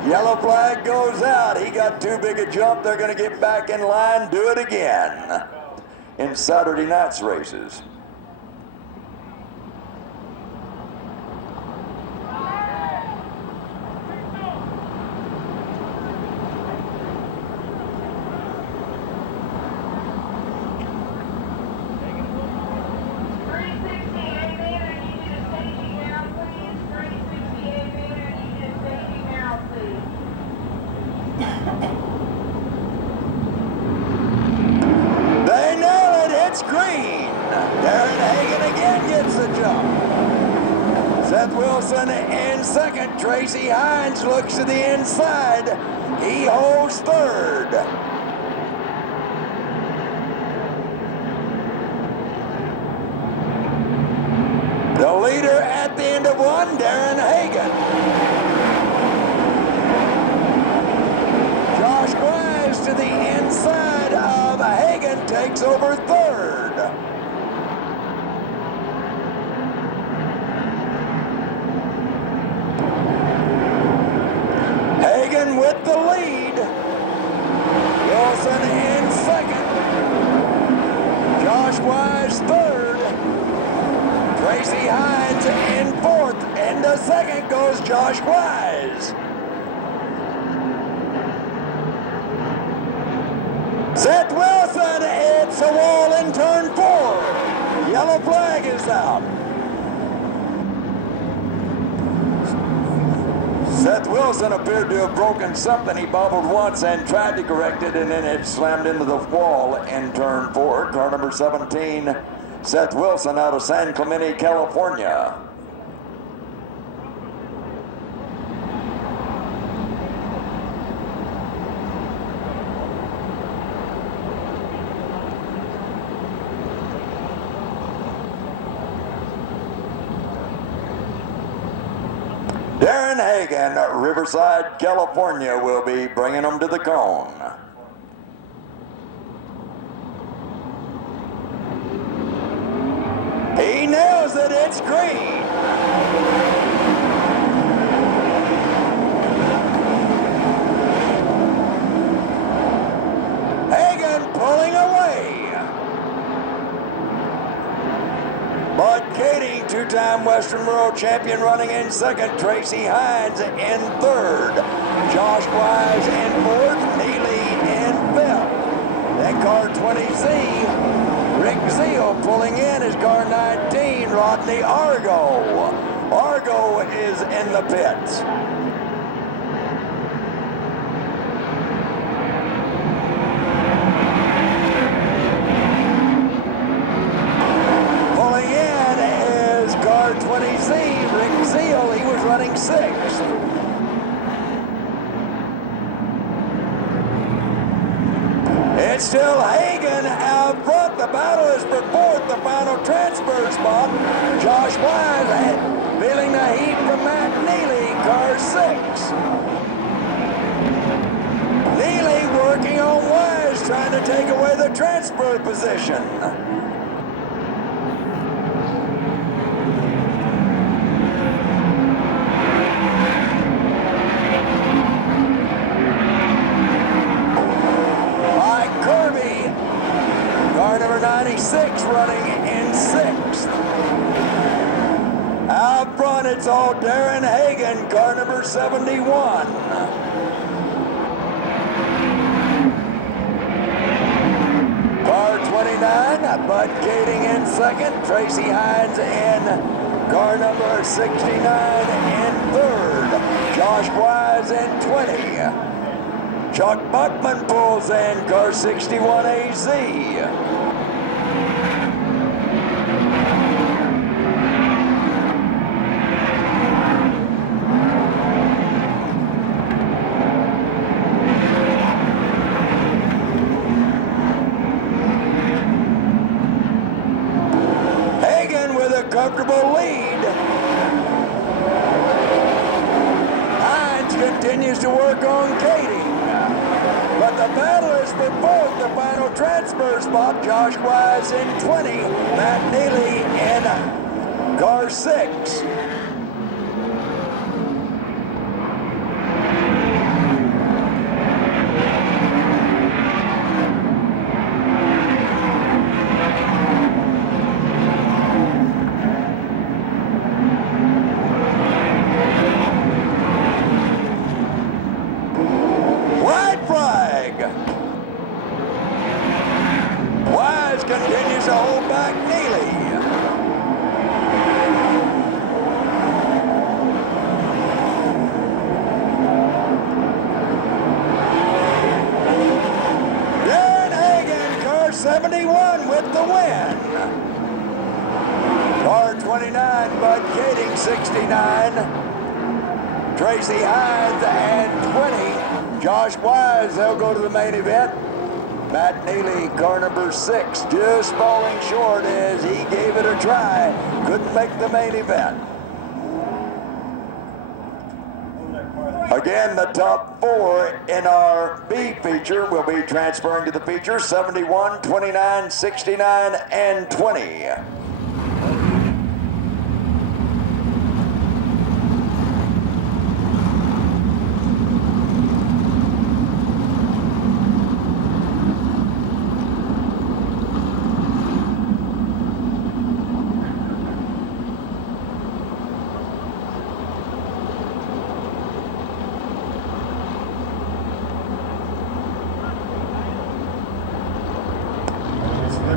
Yellow flag goes out. He got too big a jump. They're going to get back in line, do it again in Saturday night's races. They nail it, it's green. Darren Hagan again gets the jump. Seth Wilson in second. Tracy Hines looks to the inside. He holds third. The leader at the end of one, Darren Hagan. Josh Wise to the inside of Hagan takes over third. Hagan with the lead. Wilson in second. Josh Wise third. Tracy Hines in fourth. Into second goes Josh Wise. Seth Wilson hits a wall in turn 4. Yellow flag is out. Seth Wilson appeared to have broken something. He bobbled once and tried to correct it, and then it slammed into the wall in turn 4. Car number 17, Seth Wilson out of San Clemente, California. Darren Hagan, Riverside, California, will be bringing them to the cone. He nails it, it's green. Hagan pulling away. Bud Kading, two-time Western World Champion, running in second. Tracy Hines in third. Josh Wise in fourth. Neely in fifth. Then car 20Z, Rick Zeal pulling in is car 19, Rodney Argo. Argo is in the pits. Pulling in is car 20Z, Rick Zeal. He was running sixth. It's still Hagan out front. The battle is for fourth, the final transfer spot. Josh Wise feeling the heat from Matt Neely, car 6. Neely working on Wise, trying to take away the transfer position. Car number 96 running in sixth. Out front, it's all Darren Hagan, car number 71. Car 29, Bud Kading in second. Tracy Hines in car number 69 in third. Josh Wise in 20. Chuck Buckman pulls in car 61 AZ. comfortable lead. Hines continues to work on Katie. But the battle is for both the final transfer spot. Josh Wise in 20, Matt Neely in car 6. Wise continues to hold back Neely. Darren Hagan, car 71 with the win. Car 29, Bud Kading 69. Tracy Hines and 20. Josh Wise, they'll go to the main event. Matt Neely, car number 6, just falling short as he gave it a try. Couldn't make the main event. Again, the top 4 in our B feature will be transferring to the feature: 71, 29, 69, and 20.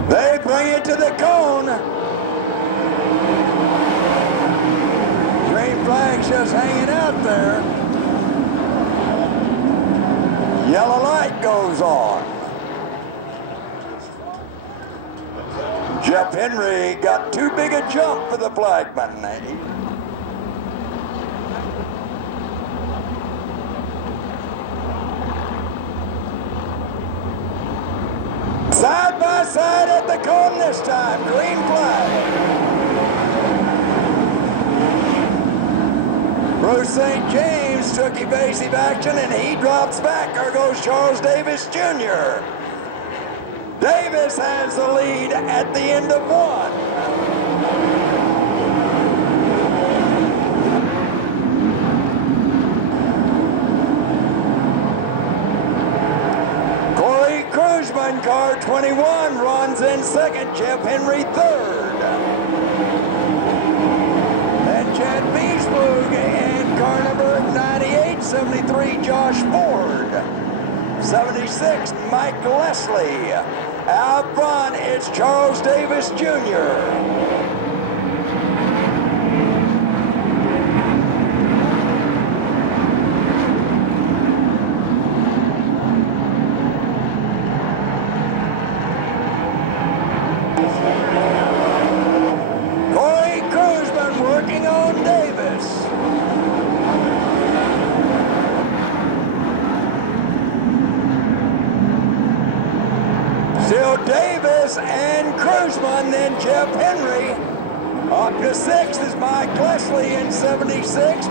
They bring it to the cone. Green flag's just hanging out there. Yellow light goes on. Jeff Henry got too big a jump for the flagman. Side by side at the cone this time. Green flag. Bruce St. James took evasive action and he drops back. There goes Charles Davis Jr. Davis has the lead at the end of 1. Car 21 runs in 2nd, Jeff Henry 3rd. And Chad Beesburg in car number 98, 73, Josh Ford. 76, Mike Leslie. Out front, it's Charles Davis Jr. Still Davis and Cruzman, then Jeff Henry. Up to 6th is Mike Leslie in 76.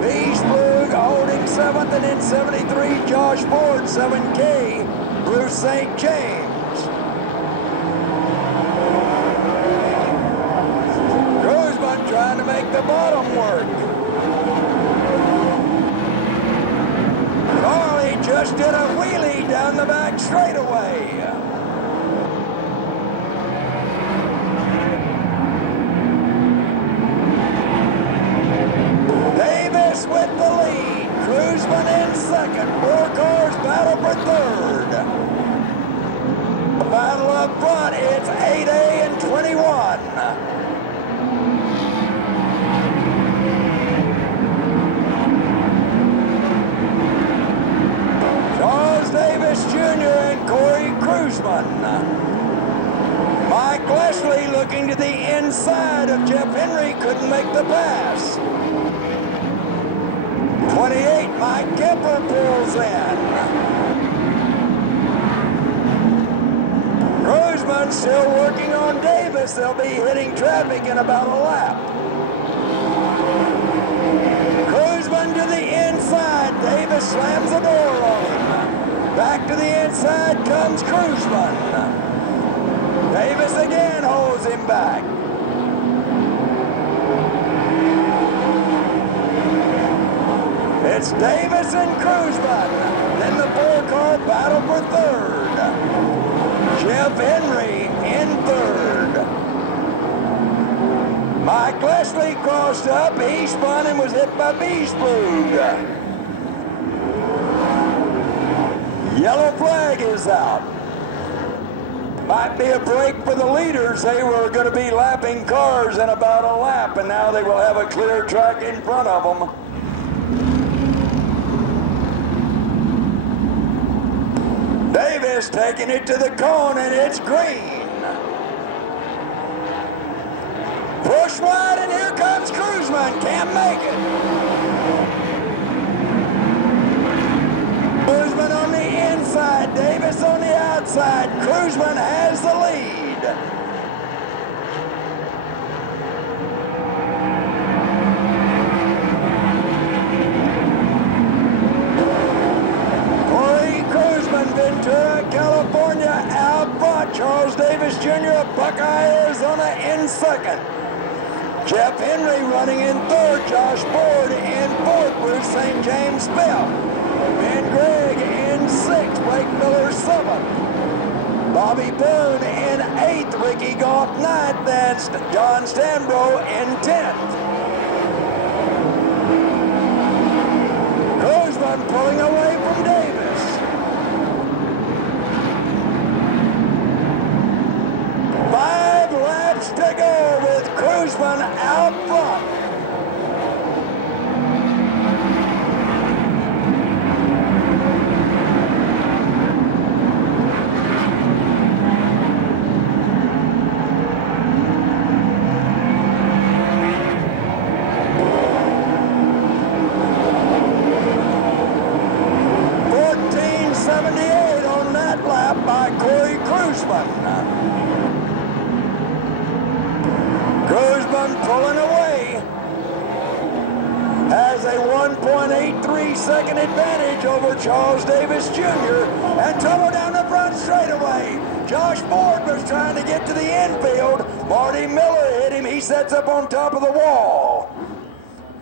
Beesburg holding 7th, and in 73, Josh Ford, 7K, Bruce St. James. Cruzman trying to make the bottom work. Carly just did a wheelie down the back straightaway. With the lead, Cruzman in 2nd, 4 cars battle for 3rd. The battle up front, it's 8A and 21. Charles Davis Jr. and Corey Cruzman. Mike Leslie looking to the inside of Jeff Henry, couldn't make the pass. 28, Mike Kemper pulls in. Cruz Cruzman still working on Davis. They'll be hitting traffic in about a lap. Cruzman to the inside. Davis slams the door on him. Back to the inside comes Cruzman. Davis again holds him back. It's Davis and Cruzman. Then the 4-car battle for third. Jeff Henry in third. Mike Leslie crossed up. He spun and was hit by Beesbrug. Yellow flag is out. Might be a break for the leaders. They were going to be lapping cars in about a lap, and now they will have a clear track in front of them. Davis taking it to the cone, and it's green. Push wide, and here comes Cruzman. Can't make it. Cruzman on the inside, Davis on the outside. Cruzman has the lead. Ventura, California out front. Charles Davis Jr. of Buckeye, Arizona in second. Jeff Henry running in third. Josh Ford in fourth. Bruce St. James fifth. Ben Gregg in sixth. Blake Miller seventh. Bobby Boone in eighth. Ricky Gaunt ninth. That's John Stanbro in 10th. Cruzman pulling away from Davis. 5 laps to go with Cruzman out front. .1478 on that lap by Corey Cruzman. Cruzman pulling away, has a 1.83 second advantage over Charles Davis Jr. and trouble down the front straightaway. Josh Ford was trying to get to the infield. Marty Miller hit him. He sets up on top of the wall.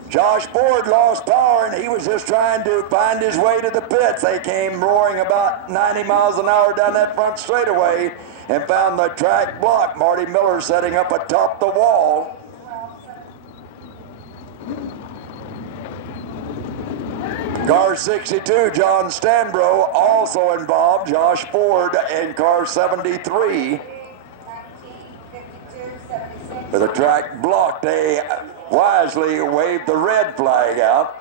Josh Ford lost power, and he was just trying to find his way to the pits. They came roaring about 90 miles an hour down that front straightaway and found the track blocked. Marty Miller setting up atop the wall. Car 62, John Stanbro, also involved. Josh Ford in car 73. With the track blocked, they wisely waved the red flag out.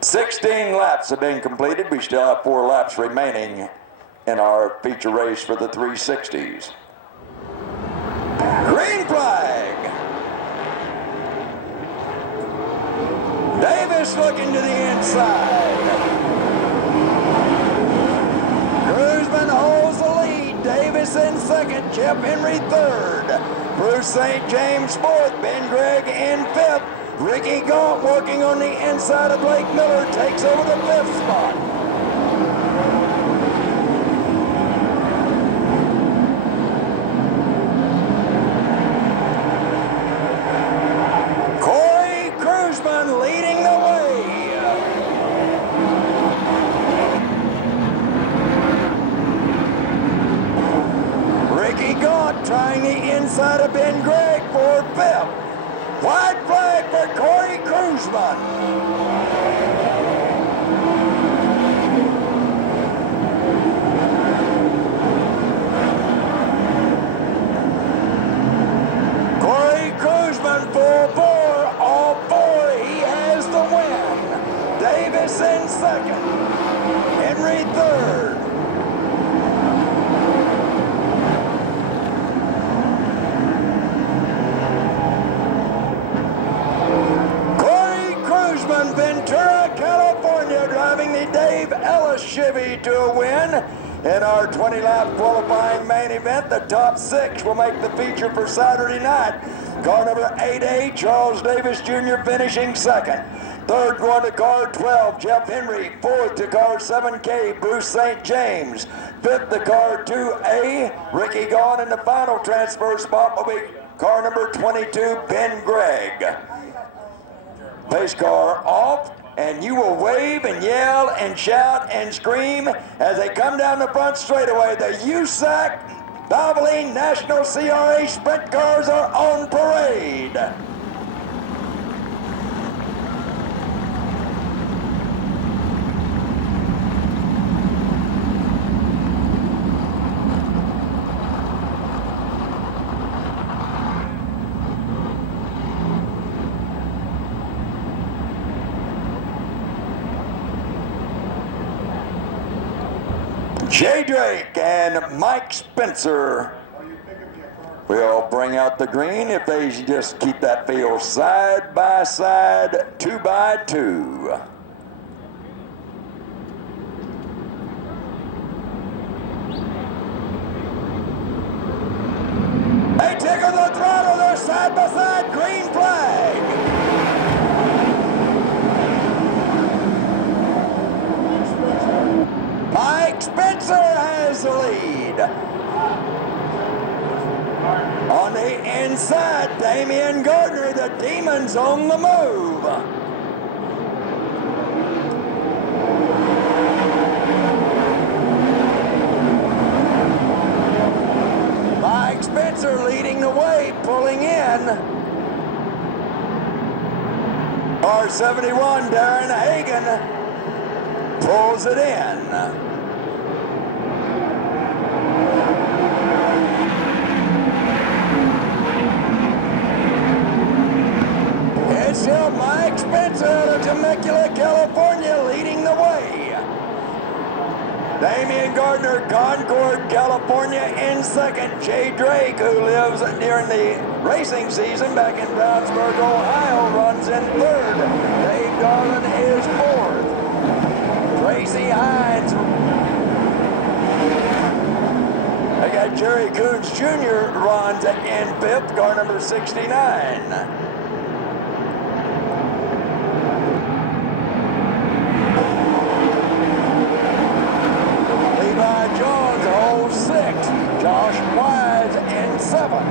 "16 laps have been completed. We still have 4 laps remaining in our feature race for the 360s. Green flag. Davis looking to the inside. Cruzman holds the lead. Davis in second. Jeff Henry third. Bruce St. James fourth. Ben Gregg in fifth. Ricky Gaunt working on the inside of Blake Miller takes over the 5th spot. Corey Cruzman leading the way. Ricky Gaunt trying the inside of Ben Gregg for 5th. White flag for Corey Cruzman. Corey Cruzman, 4-4, all 4, he has the win. Davis in second, Henry third. to a win. In our 20-lap qualifying main event, the top 6 will make the feature for Saturday night. Car number 8A, Charles Davis Jr. finishing second. Third going to car 12, Jeff Henry. Fourth to car 7K, Bruce St. James. Fifth to car 2A, Ricky Gaughan. And the final transfer spot will be car number 22, Ben Gregg. Pace car off, and you will wave and yell and shout and scream as they come down the front straightaway. The USAC National CRA sprint cars are on parade. Jay Drake and Mike Spencer will bring out the green if they just keep that field side by side, 2 by 2. They tickle the throttle, they're side by side, green flag. Mike Spencer has the lead. On the inside, Damian Gardner, the Demons on the move. Mike Spencer leading the way, pulling in. R71, Darren Hagan pulls it in. It's still Mike Spencer out of Temecula, California, leading the way. Damian Gardner, Concord, California, in second. Jay Drake, who lives during the racing season back in Brownsburg, Ohio, runs in third. Dave Darlin is fourth. Tracy Hines. I got Jerry Coons Jr. runs in fifth, car number 69. Josh Wise in seventh.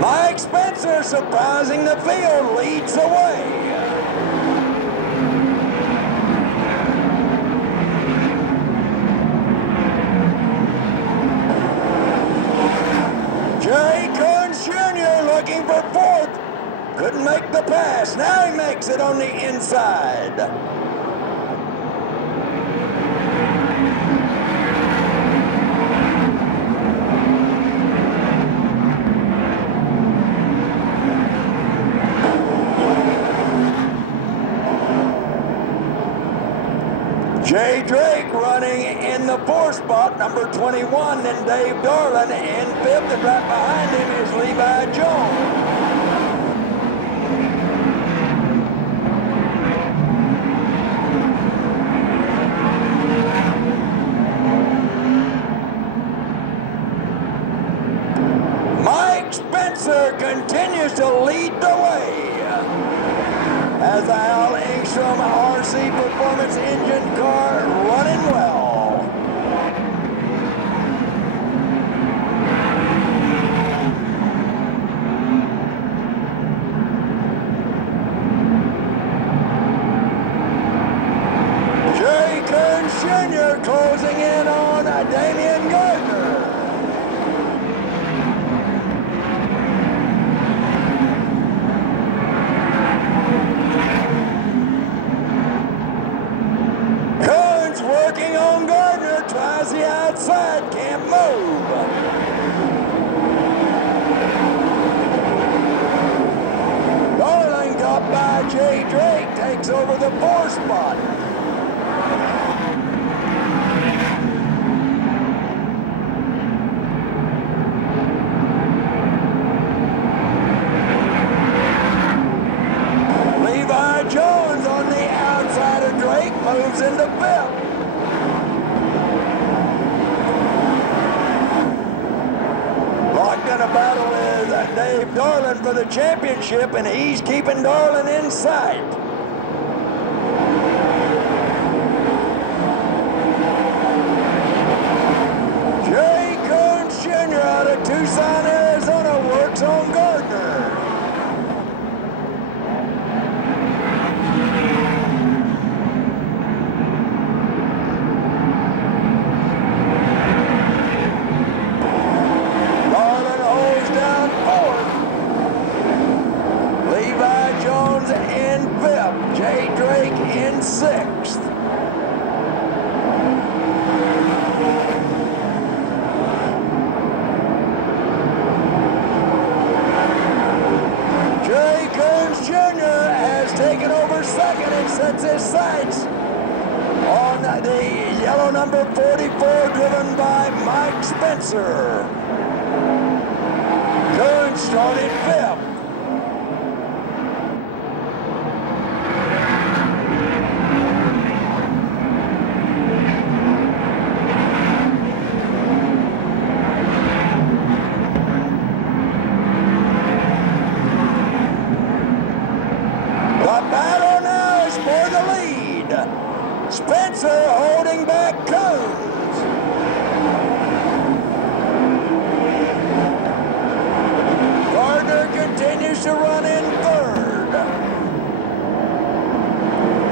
Mike Spencer, surprising the field, leads the way. Jerry Coons Jr. looking for fourth. Couldn't make the pass. Now he makes it on the inside. Jay Drake running in the fourth spot, number 21, and Dave Darlin in fifth, and right behind him is Levi Jones. Spencer continues to lead the way as the Al Engstrom RC Performance Engine car running well. Jerry Coons Jr. closing in on Damian Gardner. Working on Gardner, tries the outside, can't move. Darling got by Jay Drake, takes over the fourth spot. moves into fifth. Locked in a battle with Dave Darling for the championship, and he's keeping Darling in sight. Jerry Coons Jr. out of Tucson, Arizona works on Gardner. Darling holds down fourth. Levi Jones in fifth. Jay Drake in sixth. Jerry Coons Jr. has taken over second and sets his sights on the yellow number 44 driven by Mike Spencer. Coons started fifth. The battle now is for the lead. Spencer holding back Coons. Gardner continues to run in third.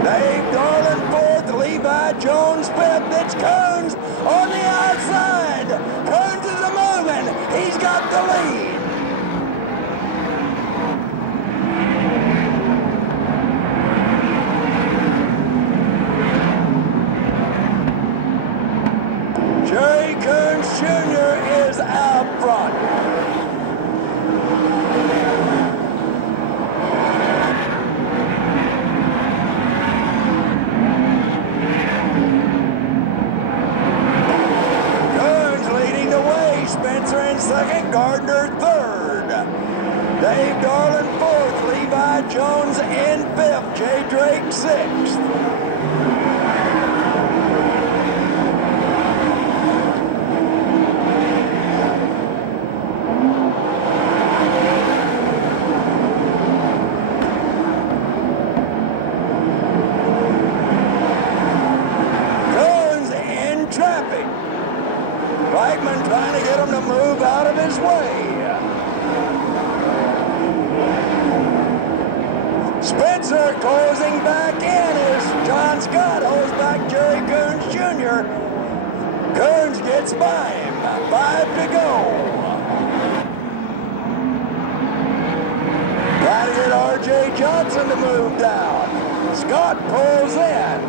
Dave Darling fourth, Levi Jones fifth. It's Coons on the outside. Coons is moving. He's got the lead. Jerry Coons Jr. is out front. Coons leading the way. Spencer in second, Gardner third. Dave Darling fourth, Levi Jones in fifth, Jay Drake sixth. Traffic. Reichman trying to get him to move out of his way. Spencer closing back in as John Scott holds back Jerry Coons Jr. Coons gets by him. 5 to go. Trying to get R.J. Johnson to move down. Scott pulls in.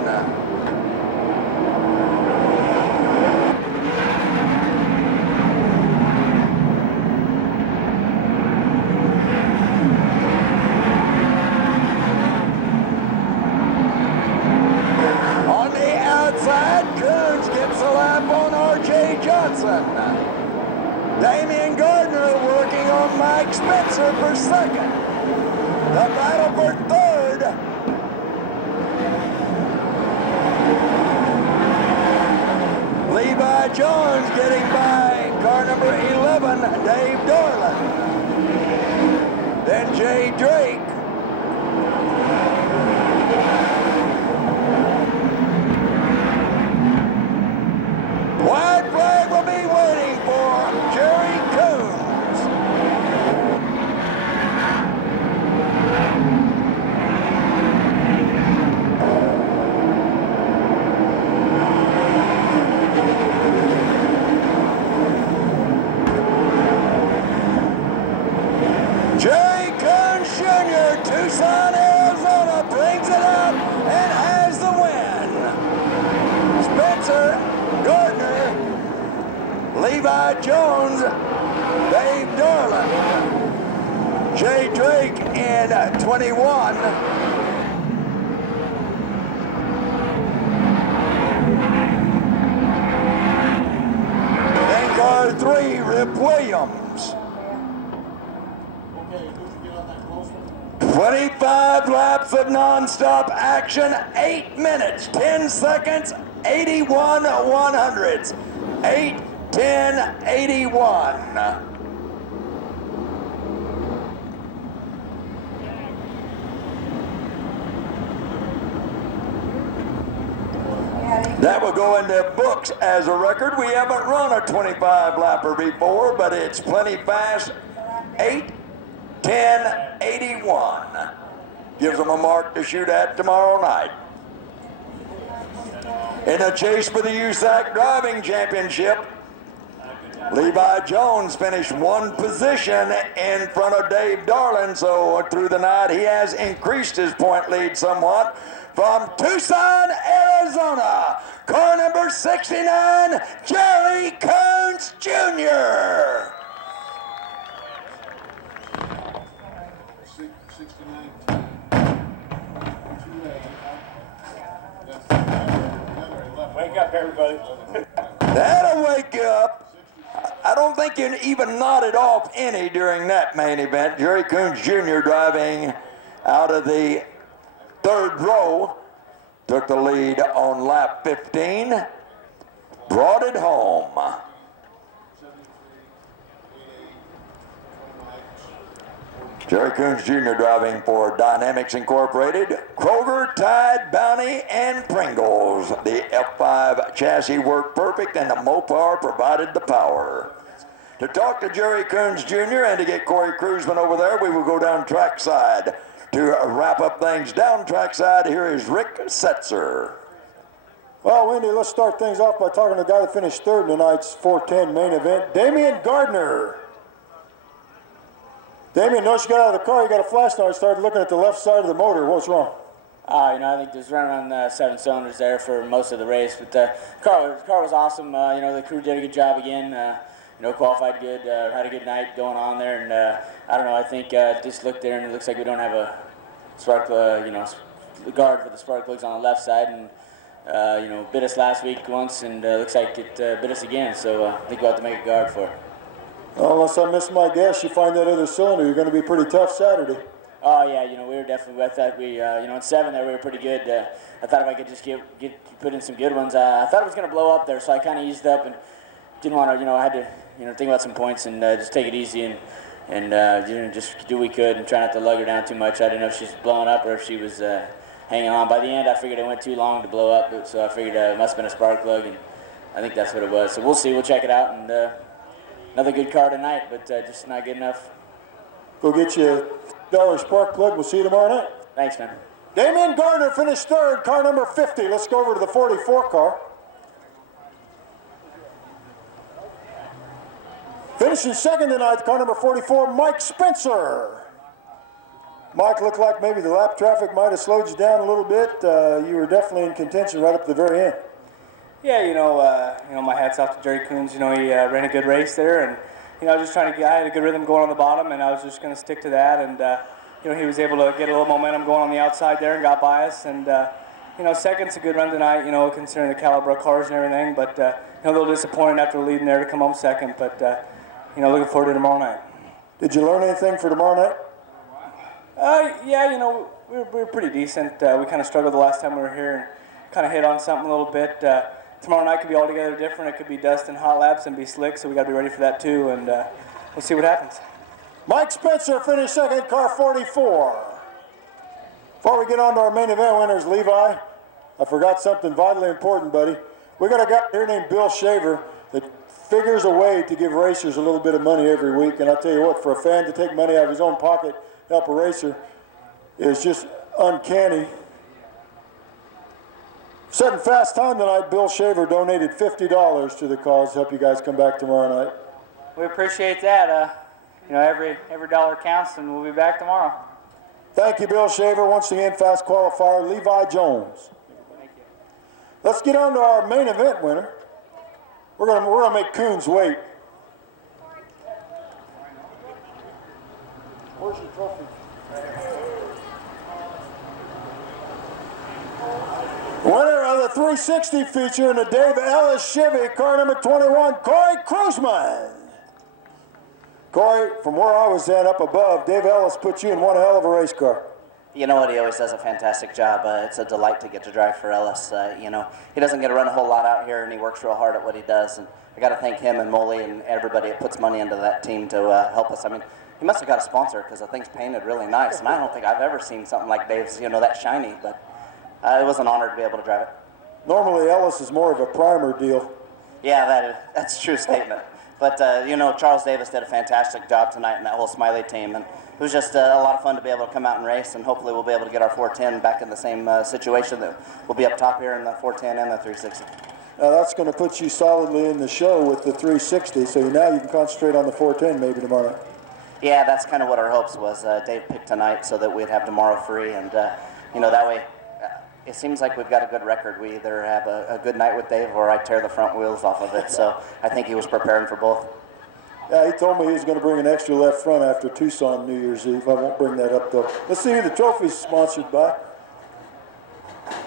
Coons gets a lap on R.J. Johnson. Damian Gardner working on Mike Spencer for second. The battle for third. Levi Jones getting by car number 11, Dave Darling. Then Jay Drake. White flag will be waiting for Jerry Coons. Jerry Coons Jr., Tucson, Arizona, brings it up and has the win. Spencer, Gardner, Levi Jones, Dave Darling, Jay Drake in 21. Then car 3, Rip Williams. Okay, who'd you get on that close one? 25 laps of non-stop action, 8 minutes, 10 seconds, 81 100ths. 8:10:81. That will go in the books as a record. We haven't run a 25 lapper before, but it's plenty fast. 8:10:81. Gives them a mark to shoot at tomorrow night. In a chase for the USAC Driving Championship, Levi Jones finished one position in front of Dave Darlin, so through the night he has increased his point lead somewhat. From Tucson, Arizona, car number 69, Jerry Coons Jr. 69. Wake up, everybody. That'll wake you up. I don't think you even nodded off any during that main event. Jerry Coons Jr. driving out of the third row, took the lead on lap 15, brought it home. Jerry Coons Jr. driving for Dynamics Incorporated, Kroger, Tide, Bounty, and Pringles. The F5 chassis worked perfect and the Mopar provided the power. To talk to Jerry Coons Jr. and to get Corey Cruzman over there, we will go down trackside. To wrap up things down trackside, here is Rick Setzer. Well, Wendy, let's start things off by talking to the guy that finished third in tonight's 410 main event, Damian Gardner. Damian, notice you got out of the car, you got a flashlight, started looking at the left side of the motor. What's wrong? I think just running on 7 cylinders there for most of the race, but the car was awesome. The crew did a good job again. Qualified good, had a good night going on there, and I think just looked there and it looks like we don't have a spark, guard for the spark plugs on the left side, and bit us last week once, and looks like it bit us again. So I think we'll have to make a guard for it. Well, unless I miss my guess, you find that other cylinder, you're going to be pretty tough Saturday. Oh yeah, we were definitely. I thought we, in 7 there we were pretty good. I thought if I could just put in some good ones, I thought it was going to blow up there, so I kind of eased up and didn't want to. I had to, think about some points and just take it easy and just do what we could and try not to lug her down too much. I didn't know if she was blowing up or if she was hanging on. By the end, I figured it went too long to blow up, so I figured it must have been a spark plug, and I think that's what it was. So we'll see. We'll check it out, and another good car tonight, but just not good enough. Go get you $1 spark plug. We'll see you tomorrow night. Thanks, man. Damian Gardner finished third, car number 50. Let's go over to the 44 car. Finishing second tonight, car number 44, Mike Spencer. Mike, looked like maybe the lap traffic might have slowed you down a little bit. You were definitely in contention right up to the very end. Yeah, my hat's off to Jerry Coons. He ran a good race there, and I was just trying to. I had a good rhythm going on the bottom, and I was just going to stick to that. And he was able to get a little momentum going on the outside there and got by us. And second's a good run tonight. Considering the caliber of cars and everything. But a little disappointed after leading there to come home second. But looking forward to tomorrow night. Did you learn anything for tomorrow night? We were pretty decent. We kind of struggled the last time we were here and kind of hit on something a little bit. Tomorrow night could be altogether different. It could be dust and hot laps and be slick, so we got to be ready for that too, and we'll see what happens. Mike Spencer finished second, car 44. Before we get on to our main event winners, Levi, I forgot something vitally important, buddy. We got a guy here named Bill Shaver that figures a way to give racers a little bit of money every week, and I'll tell you what, for a fan to take money out of his own pocket to help a racer is just uncanny. Setting fast time tonight, Bill Shaver donated $50 to the cause to help you guys come back tomorrow night. We appreciate that. Every dollar counts, and we'll be back tomorrow. Thank you, Bill Shaver. Once again, fast qualifier, Levi Jones. Thank you. Let's get on to our main event winner. We're gonna make Coons wait. Where's your trophy? Winner of the 360 feature in the Dave Ellis Chevy, car number 21, Corey Cruzman. Corey, from where I was at up above, Dave Ellis put you in one hell of a race car. You know what, he always does a fantastic job. It's a delight to get to drive for Ellis. You know, he doesn't get to run a whole lot out here, and he works real hard at what he does. And I got to thank him and Molly and everybody that puts money into that team to help us. I mean, he must have got a sponsor because the thing's painted really nice, and I don't think I've ever seen something like Dave's, you know, that shiny. But it was an honor to be able to drive it. Normally, Ellis is more of a primer deal. Yeah, that's a true statement. But, you know, Charles Davis did a fantastic job tonight in that whole Smiley team. And it was just a lot of fun to be able to come out and race. And hopefully we'll be able to get our 410 back in the same situation that we'll be up top here in the 410 and the 360. Now, that's going to put you solidly in the show with the 360. So now you can concentrate on the 410 maybe tomorrow night. Yeah, that's kind of what our hopes was. Dave picked tonight so that we'd have tomorrow free. And, you know, that way it seems like we've got a good record. We either have a good night with Dave or I tear the front wheels off of it. So I think he was preparing for both. Yeah, he told me he was going to bring an extra left front after Tucson New Year's Eve. I won't bring that up, though. Let's see who the trophy's sponsored by.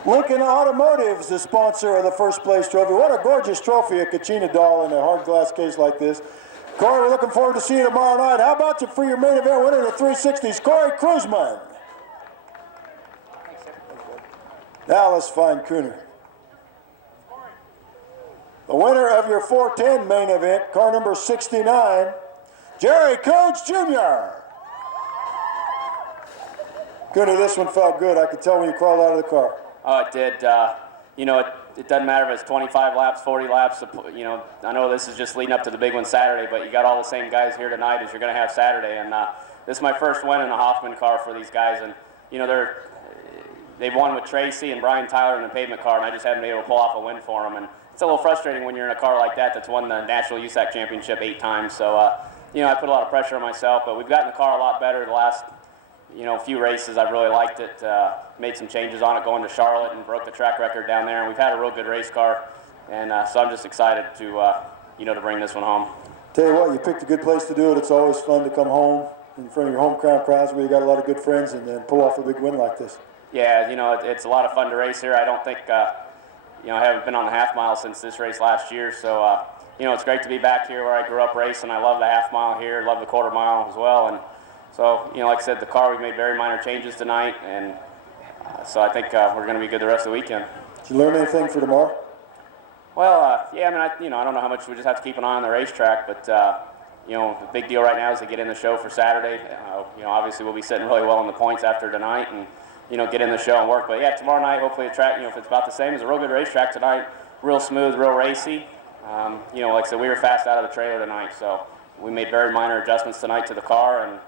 Lincoln Automotive is the sponsor of the first place trophy. What a gorgeous trophy, a Kachina doll in a hard glass case like this. Corey, we're looking forward to seeing you tomorrow night. How about you for your main event winner of the 360s, Corey Kruzman? Now let's find Cooner. The winner of your 410 main event, car number 69, Jerry Coons Jr. Cooner, this one felt good. I could tell when you crawled out of the car. Oh, it did. You know, it doesn't matter if it's 25 laps, 40 laps. You know, I know this is just leading up to the big one Saturday, but you got all the same guys here tonight as you're going to have Saturday. And this is my first win in a Hoffman car for these guys. And, you know, they've won with Tracy and Brian Tyler in the pavement car, and I just haven't been able to pull off a win for them. And it's a little frustrating when you're in a car like that that's won the National USAC Championship 8 times. So, you know, I put a lot of pressure on myself, but we've gotten the car a lot better the last, you know, few races. I've really liked it. Made some changes on it going to Charlotte and broke the track record down there. And we've had a real good race car, and so I'm just excited to, you know, to bring this one home. Tell you what, you picked a good place to do it. It's always fun to come home in front of your home crowds where you got a lot of good friends and then pull off a big win like this. Yeah, you know, it's a lot of fun to race here. I don't think, you know, I haven't been on the half mile since this race last year, so, you know, it's great to be back here where I grew up racing. I love the half mile here, love the quarter mile as well, and so, you know, like I said, the car, we made very minor changes tonight, and so I think we're going to be good the rest of the weekend. Did you learn anything for tomorrow? Well, yeah, I mean, I don't know how much we just have to keep an eye on the racetrack, but, you know, the big deal right now is to get in the show for Saturday. You know, obviously we'll be sitting really well in the points after tonight and, you know, get in the show and work. But, yeah, tomorrow night, hopefully the track, you know, if it's about the same, it's a real good racetrack tonight, real smooth, real racy. You know, like I said, we were fast out of the trailer tonight, so we made very minor adjustments tonight to the car, and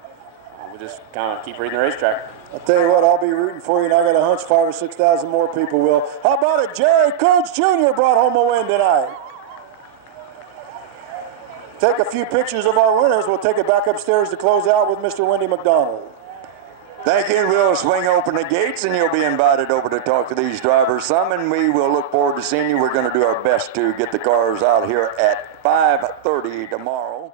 we'll just kind of keep reading the racetrack. I'll tell you what, I'll be rooting for you, and I got a hunch 5,000 or 6,000 more people will. How about it? Jerry Coons Jr. brought home a win tonight. Take a few pictures of our winners. We'll take it back upstairs to close out with Mr. Wendy McDonald. Thank you. We'll swing open the gates, and you'll be invited over to talk to these drivers some, and we will look forward to seeing you. We're going to do our best to get the cars out here at 5:30 tomorrow.